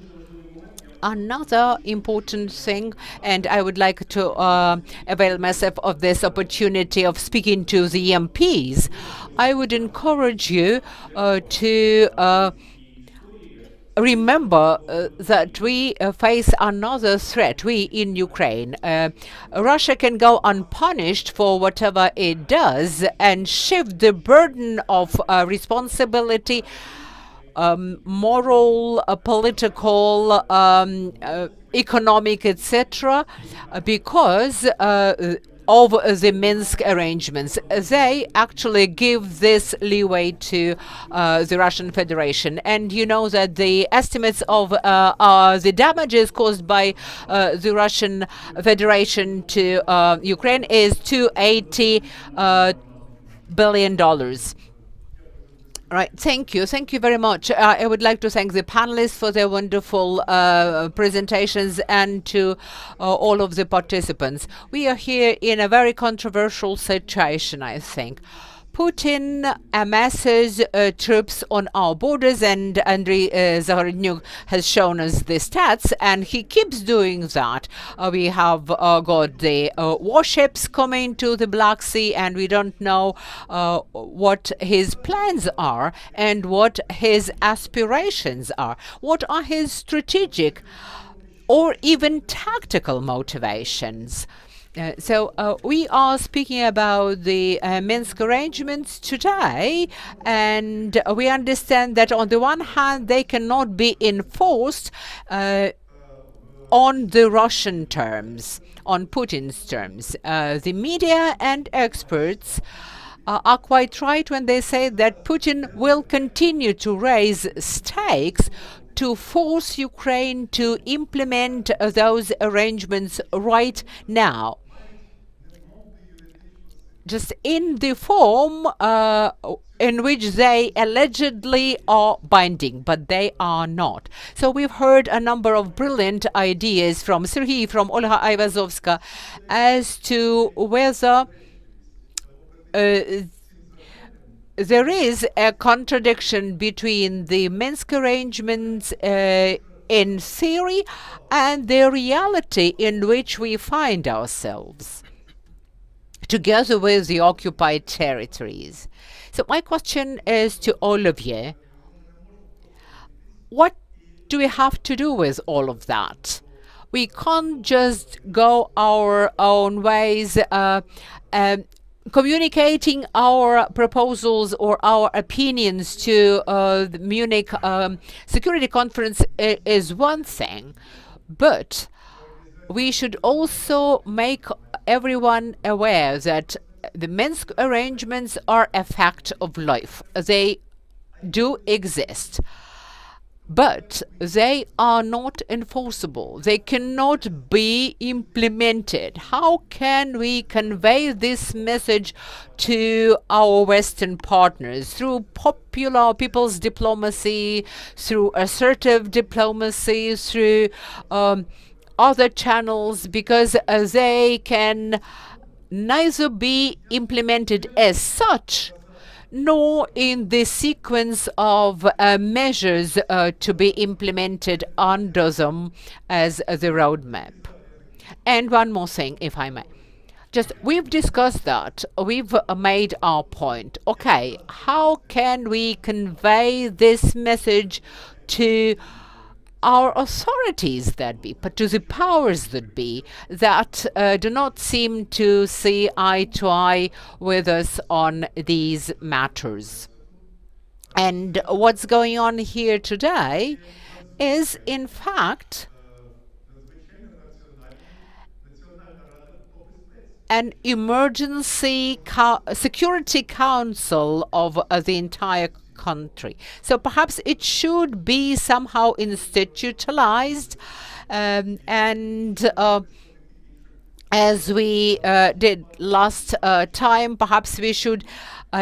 Another important thing, and I would like to avail myself of this opportunity of speaking to the MPs, I would encourage you to remember that we face another threat, we in Ukraine. Russia can go unpunished for whatever it does and shift the burden of responsibility, moral, political, economic, etc., because of the Minsk arrangements. They actually give this leeway to the Russian Federation. And you know that the estimates of the damages caused by the Russian Federation to Ukraine is $280 billion. Right, thank you. Thank you very much. I would like to thank the panelists for their wonderful presentations and to all of the participants. We are here in a very controversial situation, I think. Putin amasses troops on our borders, and Andriy Zagorodnyuk has shown us the stats, and he keeps doing that. We have got the warships coming to the Black Sea, and we don't know what his plans are and what his aspirations are. What are his strategic or even tactical motivations? So we are speaking about the Minsk arrangements today, and we understand that on the one hand they cannot be enforced on the Russian terms, on Putin's terms. The media and experts are quite right when they say that Putin will continue to raise stakes to force Ukraine to implement those arrangements right now, just in the form in which they allegedly are binding, but they are not. So we've heard a number of brilliant ideas from Serhiy, from Olga Ivazovska, as to whether there is a contradiction between the Minsk arrangements in theory and the reality in which we find ourselves, together with the occupied territories. So my question is to all of you: what do we have to do with all of that? We can't just go our own ways. Communicating our proposals or our opinions to the Munich Security Conference is one thing, but we should also make everyone aware that the Minsk arrangements are a fact of life. They do exist, but they are not enforceable. They cannot be implemented. How can we convey this message to our Western partners? Through popular people's diplomacy, through assertive diplomacy, through other channels, because they can neither be implemented as such nor in the sequence of measures to be implemented under them as the roadmap. And one more thing, if I may. Just, we've discussed that. We've made our point. Okay, how can we convey this message to our authorities that be, but to the powers that be, that do not seem to see eye to eye with us on these matters? And what's going on here today is, in fact, an emergency security council of the entire country. So perhaps it should be somehow institutionalized, and as we did last time, perhaps we should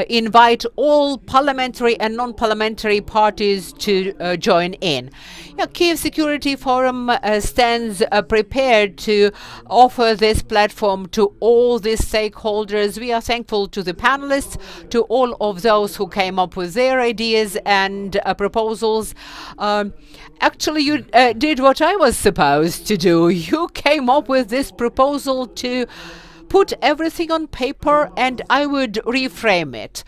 invite all parliamentary and non-parliamentary parties to join in. Kyiv Security Forum stands prepared to offer this platform to all the stakeholders. We are thankful to the panelists, to all of those who came up with their ideas and proposals. Actually, you did what I was supposed to do. You came up with this proposal to put everything on paper, and I would reframe it.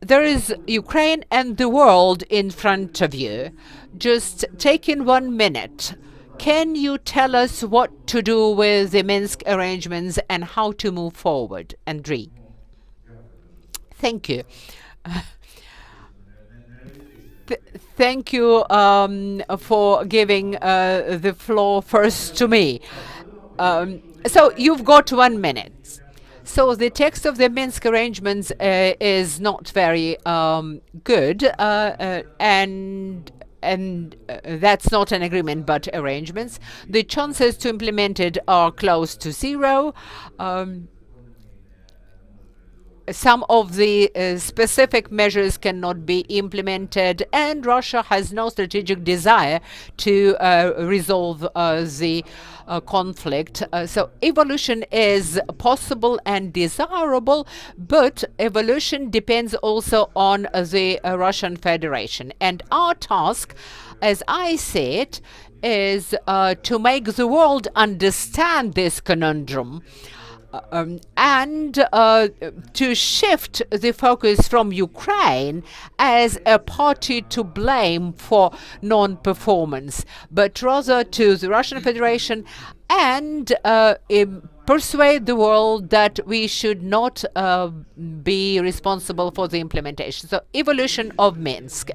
there is Ukraine and the world in front of you. Just take in 1 minute. Can you tell us what to do with the Minsk arrangements and how to move forward? Andriy. Thank you. Thank you for giving the floor first to me. So you've got 1 minute. So the text of the Minsk arrangements is not very good, and that's not an agreement but arrangements. The chances to implement it are close to zero. Some of the specific measures cannot be implemented, and Russia has no strategic desire to resolve the conflict. So evolution is possible and desirable, but evolution depends also on the Russian Federation. And our task, as I see it, is to make the world understand this conundrum. And to shift the focus from Ukraine as a party to blame for non-performance, but rather to the Russian Federation and persuade the world that we should not be responsible for the implementation. So evolution of Minsk.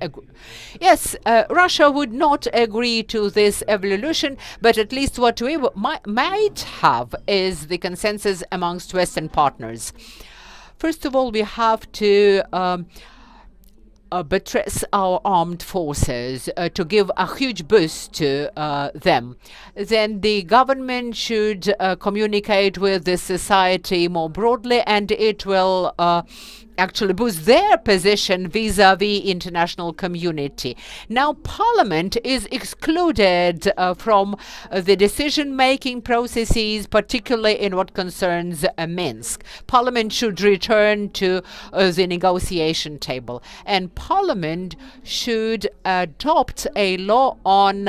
Yes, Russia would not agree to this evolution, but at least what we might have is the consensus amongst Western partners. First of all, we have to buttress our armed forces to give a huge boost to them. Then the government should communicate with the society more broadly, and it will actually boost their position vis-a-vis international community. Now, Parliament is excluded from the decision-making processes, particularly in what concerns Minsk. Parliament should return to the negotiation table, and Parliament should adopt a law on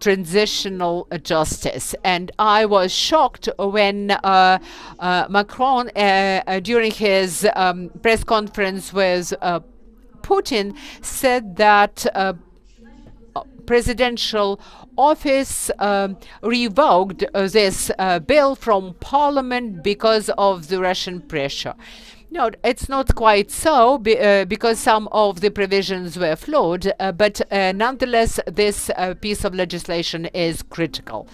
transitional justice. And I was shocked when Macron, during his press conference with Putin, said that presidential office revoked this bill from Parliament because of the Russian pressure. No, it's not quite so, because some of the provisions were flawed, but nonetheless, this piece of legislation is critical.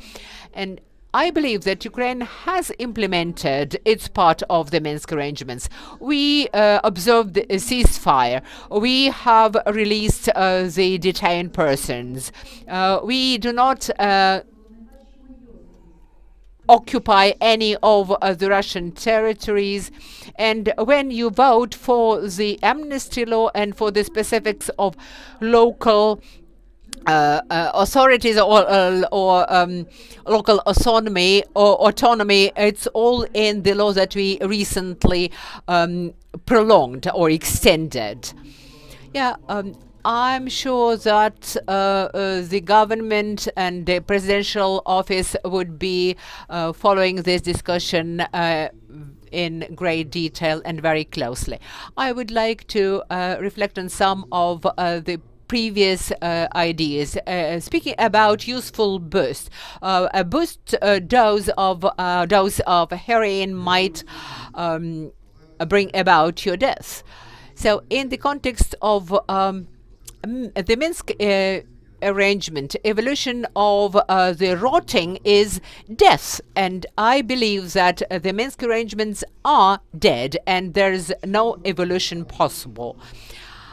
And I believe that Ukraine has implemented its part of the Minsk arrangements. We observed a ceasefire. We have released the detained persons. We do not occupy any of the Russian territories. And when you vote for the amnesty law and for the specifics of local authorities or local autonomy, it's all in the law that we recently prolonged or extended. Yeah, I'm sure that the government and the presidential office would be following this discussion in great detail and very closely. I would like to reflect on some of the previous ideas. Speaking about useful boost, a boost dose of heroin might bring about your death. So, in the context of the Minsk arrangement, evolution of the rotting is death, and I believe that the Minsk arrangements are dead, and there is no evolution possible.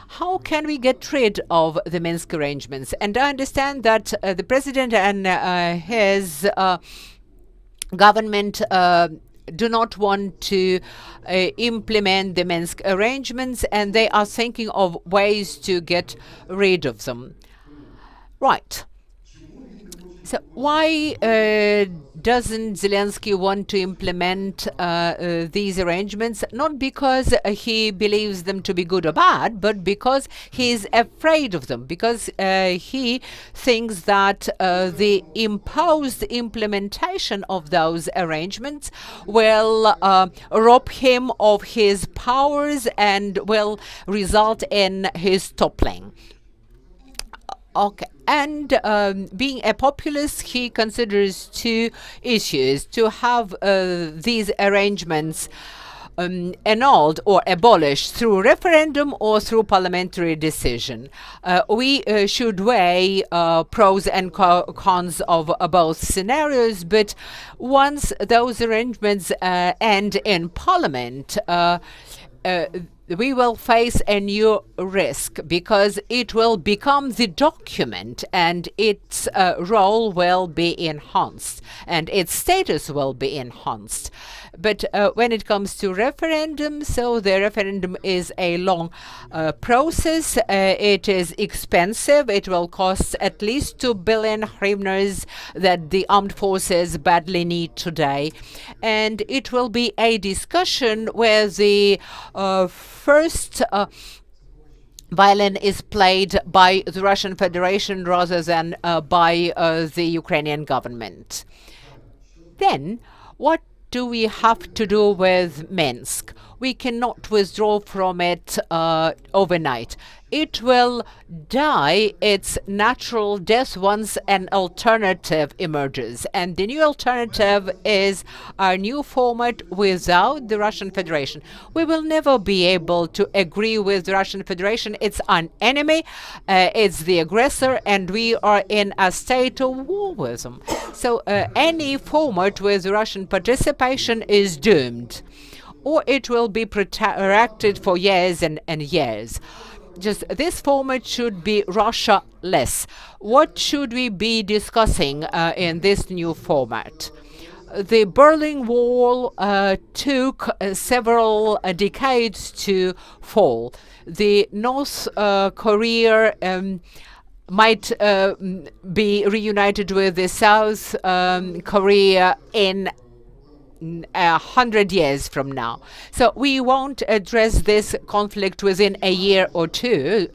How can we get rid of the Minsk arrangements? And I understand that the president and his government do not want to implement the Minsk arrangements, and they are thinking of ways to get rid of them. Right. So why Doesn't Zelensky want to implement these arrangements? Not because he believes them to be good or bad, but because he's afraid of them, because he thinks that the imposed implementation of those arrangements will rob him of his powers and will result in his toppling. Okay. And being a populist, he considers two issues: to have these arrangements annulled or abolished through referendum or through parliamentary decision. We should weigh pros and cons of both scenarios, but once those arrangements end in parliament, we will face a new risk, because it will become the document and its role will be enhanced and its status will be enhanced. But when it comes to referendum, so the referendum is a long process. It is expensive. It will cost at least 2 billion hryvnias that the armed forces badly need today. And it will be a discussion where the first violin is played by the Russian Federation rather than by the Ukrainian government. Then, what do we have to do with Minsk? We cannot withdraw from it overnight. It will die its natural death once an alternative emerges. And the new alternative is our new format without the Russian Federation. We will never be able to agree with the Russian Federation. It's an enemy, it's the aggressor, and we are in a state of war with them. So any format with Russian participation is doomed, or it will be protracted for years and years. Just this format should be Russia-less. What should we be discussing in this new format? The Berlin Wall took several decades to fall. The North Korea might be reunited with the South Korea in 100 years from now. So we won't address this conflict within a year or two.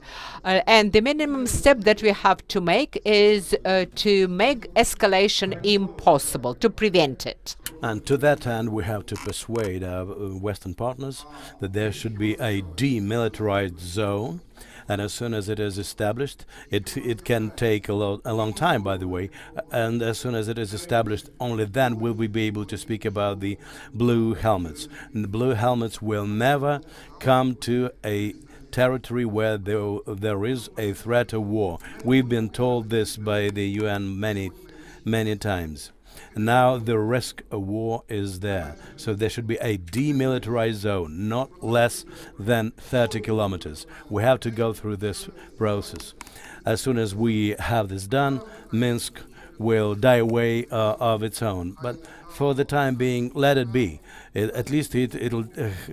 And the minimum step that we have to make is to make escalation impossible, to prevent it. And to that end, we have to persuade our Western partners that there should be a demilitarized zone. And as soon as it is established, it can take a long time, by the way, and as soon as it is established, only then will we be able to speak about the blue helmets. And the blue helmets will never come to a territory where there is a threat of war. We've been told this by the UN many times. Now the risk of war is there. So there should be a demilitarized zone, not less than 30 kilometers. We have to go through this process. As soon as we have this done, Minsk will die away of its own. But for the time being, let it be. At least it'll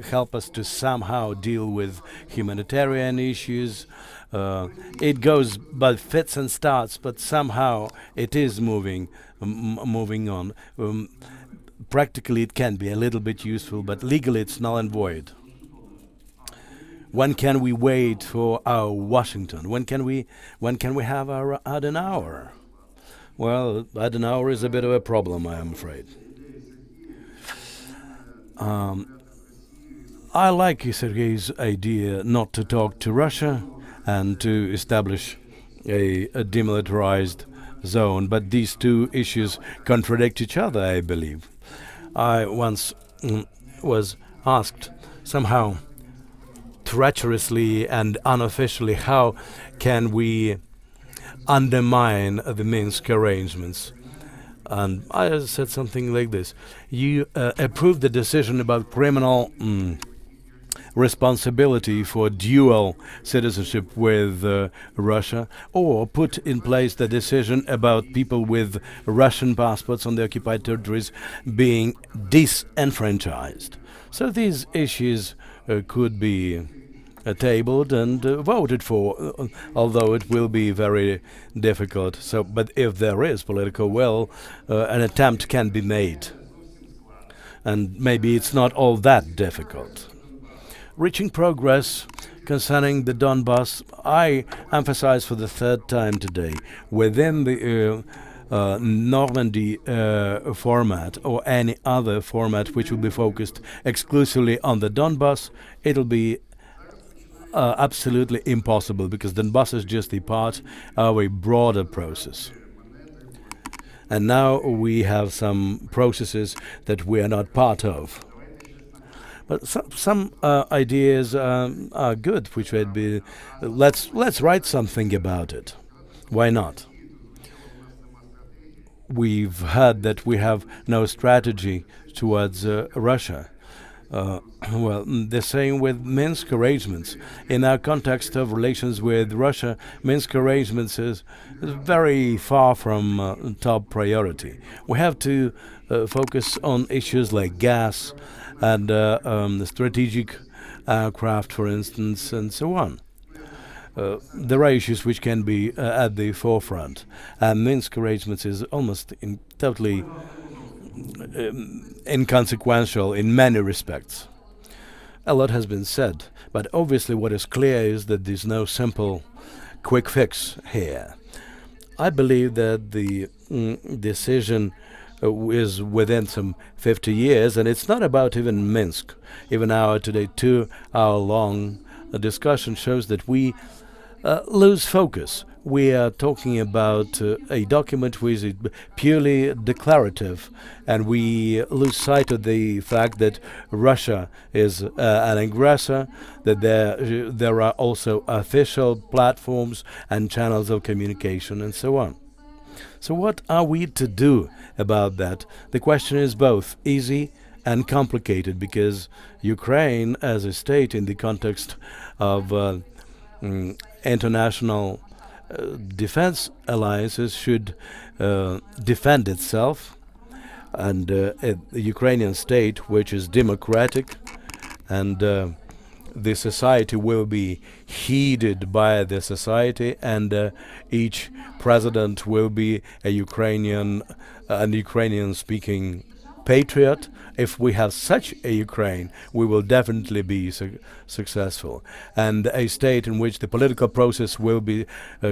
help us to somehow deal with humanitarian issues. It goes by fits and starts, but somehow it is moving on. Practically it can be a little bit useful, but legally it's null and void. When can we wait for our Washington? When can we have our Adenauer? Well, Adenauer is a bit of a problem, I am afraid. I like Sergei's idea not to talk to Russia and to establish a demilitarized zone, but these two issues contradict each other, I believe. I once was asked somehow treacherously and unofficially, how can we undermine the Minsk arrangements? And I said something like this: you approved the decision about criminal responsibility for dual citizenship with Russia, or put in place the decision about people with Russian passports on the occupied territories being disenfranchised. So these issues could be tabled and voted for, although it will be very difficult. So, but if there is political will, an attempt can be made. And maybe it's not all that difficult. Reaching progress concerning the Donbass, I emphasize for the third time today, within the Normandy format or any other format which will be focused exclusively on the Donbass, it'll be absolutely impossible, because Donbass is just a part of a broader process. And now we have some processes that we are not part of. But some ideas are good, which would be, let's write something about it. Why not? We've heard that we have no strategy towards Russia. Well, the same with Minsk arrangements. In our context of relations with Russia, Minsk arrangements is very far from top priority. We have to focus on issues like gas and the strategic aircraft, for instance, and so on. There are issues which can be at the forefront, and Minsk arrangements is almost totally inconsequential in many respects. A lot has been said, but obviously what is clear is that there's no simple quick fix here. I believe that the decision is within some 50 years, and it's not about even Minsk. Even our today 2-hour-long discussion shows that we lose focus. We are talking about a document which is purely declarative, and we lose sight of the fact that Russia is an aggressor, that there are also official platforms and channels of communication, and so on. So what are we to do about that? The question is both easy and complicated, because Ukraine as a state in the context of international defense alliances should defend itself, and the Ukrainian state, which is democratic, and the society will be heeded by the society, and each president will be a Ukrainian speaking patriot. If we have such a Ukraine, we will definitely be successful. And a state in which the political process will be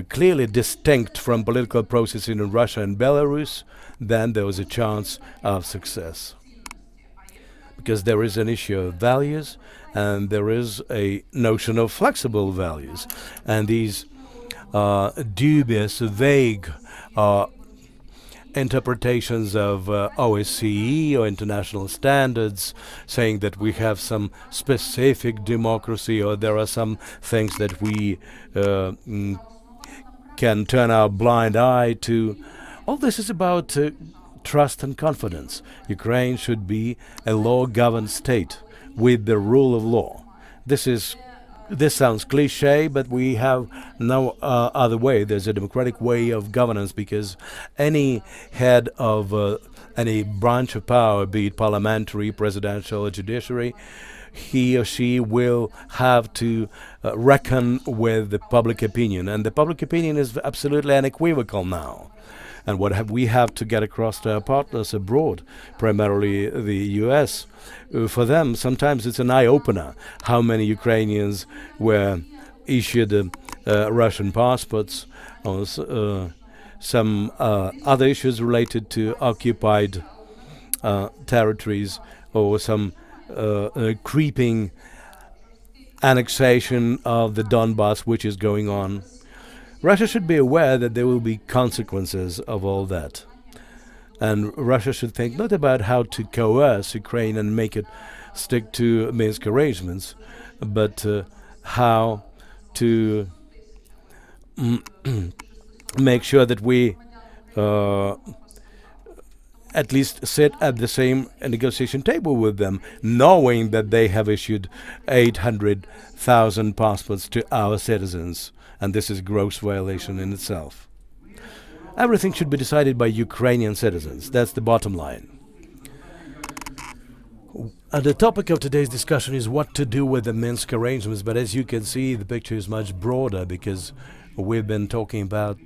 clearly distinct from political process in Russia and Belarus, then there is a chance of success. Because there is an issue of values, and there is a notion of flexible values. And these dubious, vague interpretations of OSCE or international standards, saying that we have some specific democracy, or there are some things that we can turn our blind eye to. All this is about trust and confidence. Ukraine should be a law-governed state with the rule of law. This sounds cliche, but we have no other way. There's a democratic way of governance, because any head of any branch of power, be it parliamentary, presidential, or judiciary, he or she will have to reckon with the public opinion. And the public opinion is absolutely unequivocal now. And what we have to get across to our partners abroad, primarily the US, for them sometimes it's an eye-opener how many Ukrainians were issued Russian passports, or some other issues related to occupied territories, or some creeping annexation of the Donbass which is going on. Russia should be aware that there will be consequences of all that. And Russia should think not about how to coerce Ukraine and make it stick to Minsk arrangements, but how to make sure that we at least sit at the same negotiation table with them, knowing that they have issued 800,000 passports to our citizens. And this is gross violation in itself. Everything should be decided by Ukrainian citizens. That's the bottom line. The topic of today's discussion is what to do with the Minsk arrangements, but as you can see, the picture is much broader because we've been talking about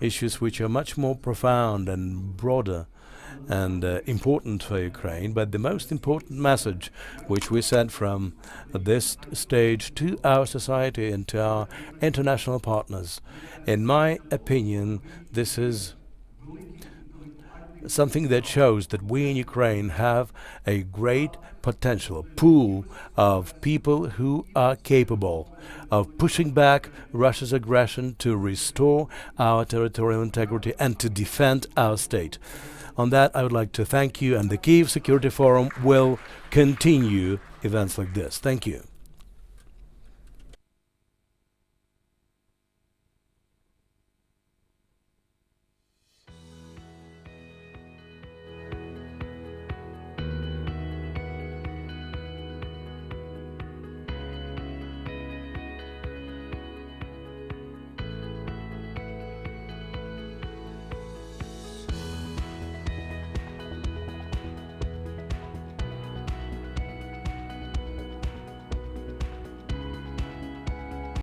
issues which are much more profound and broader and important for Ukraine. But the most important message which we sent from this stage to our society and to our international partners, in my opinion, this is something that shows that we in Ukraine have a great potential, pool of people who are capable of pushing back Russia's aggression to restore our territorial integrity and to defend our state. On that, I would like to thank you, and the Kyiv Security Forum will continue events like this. Thank you.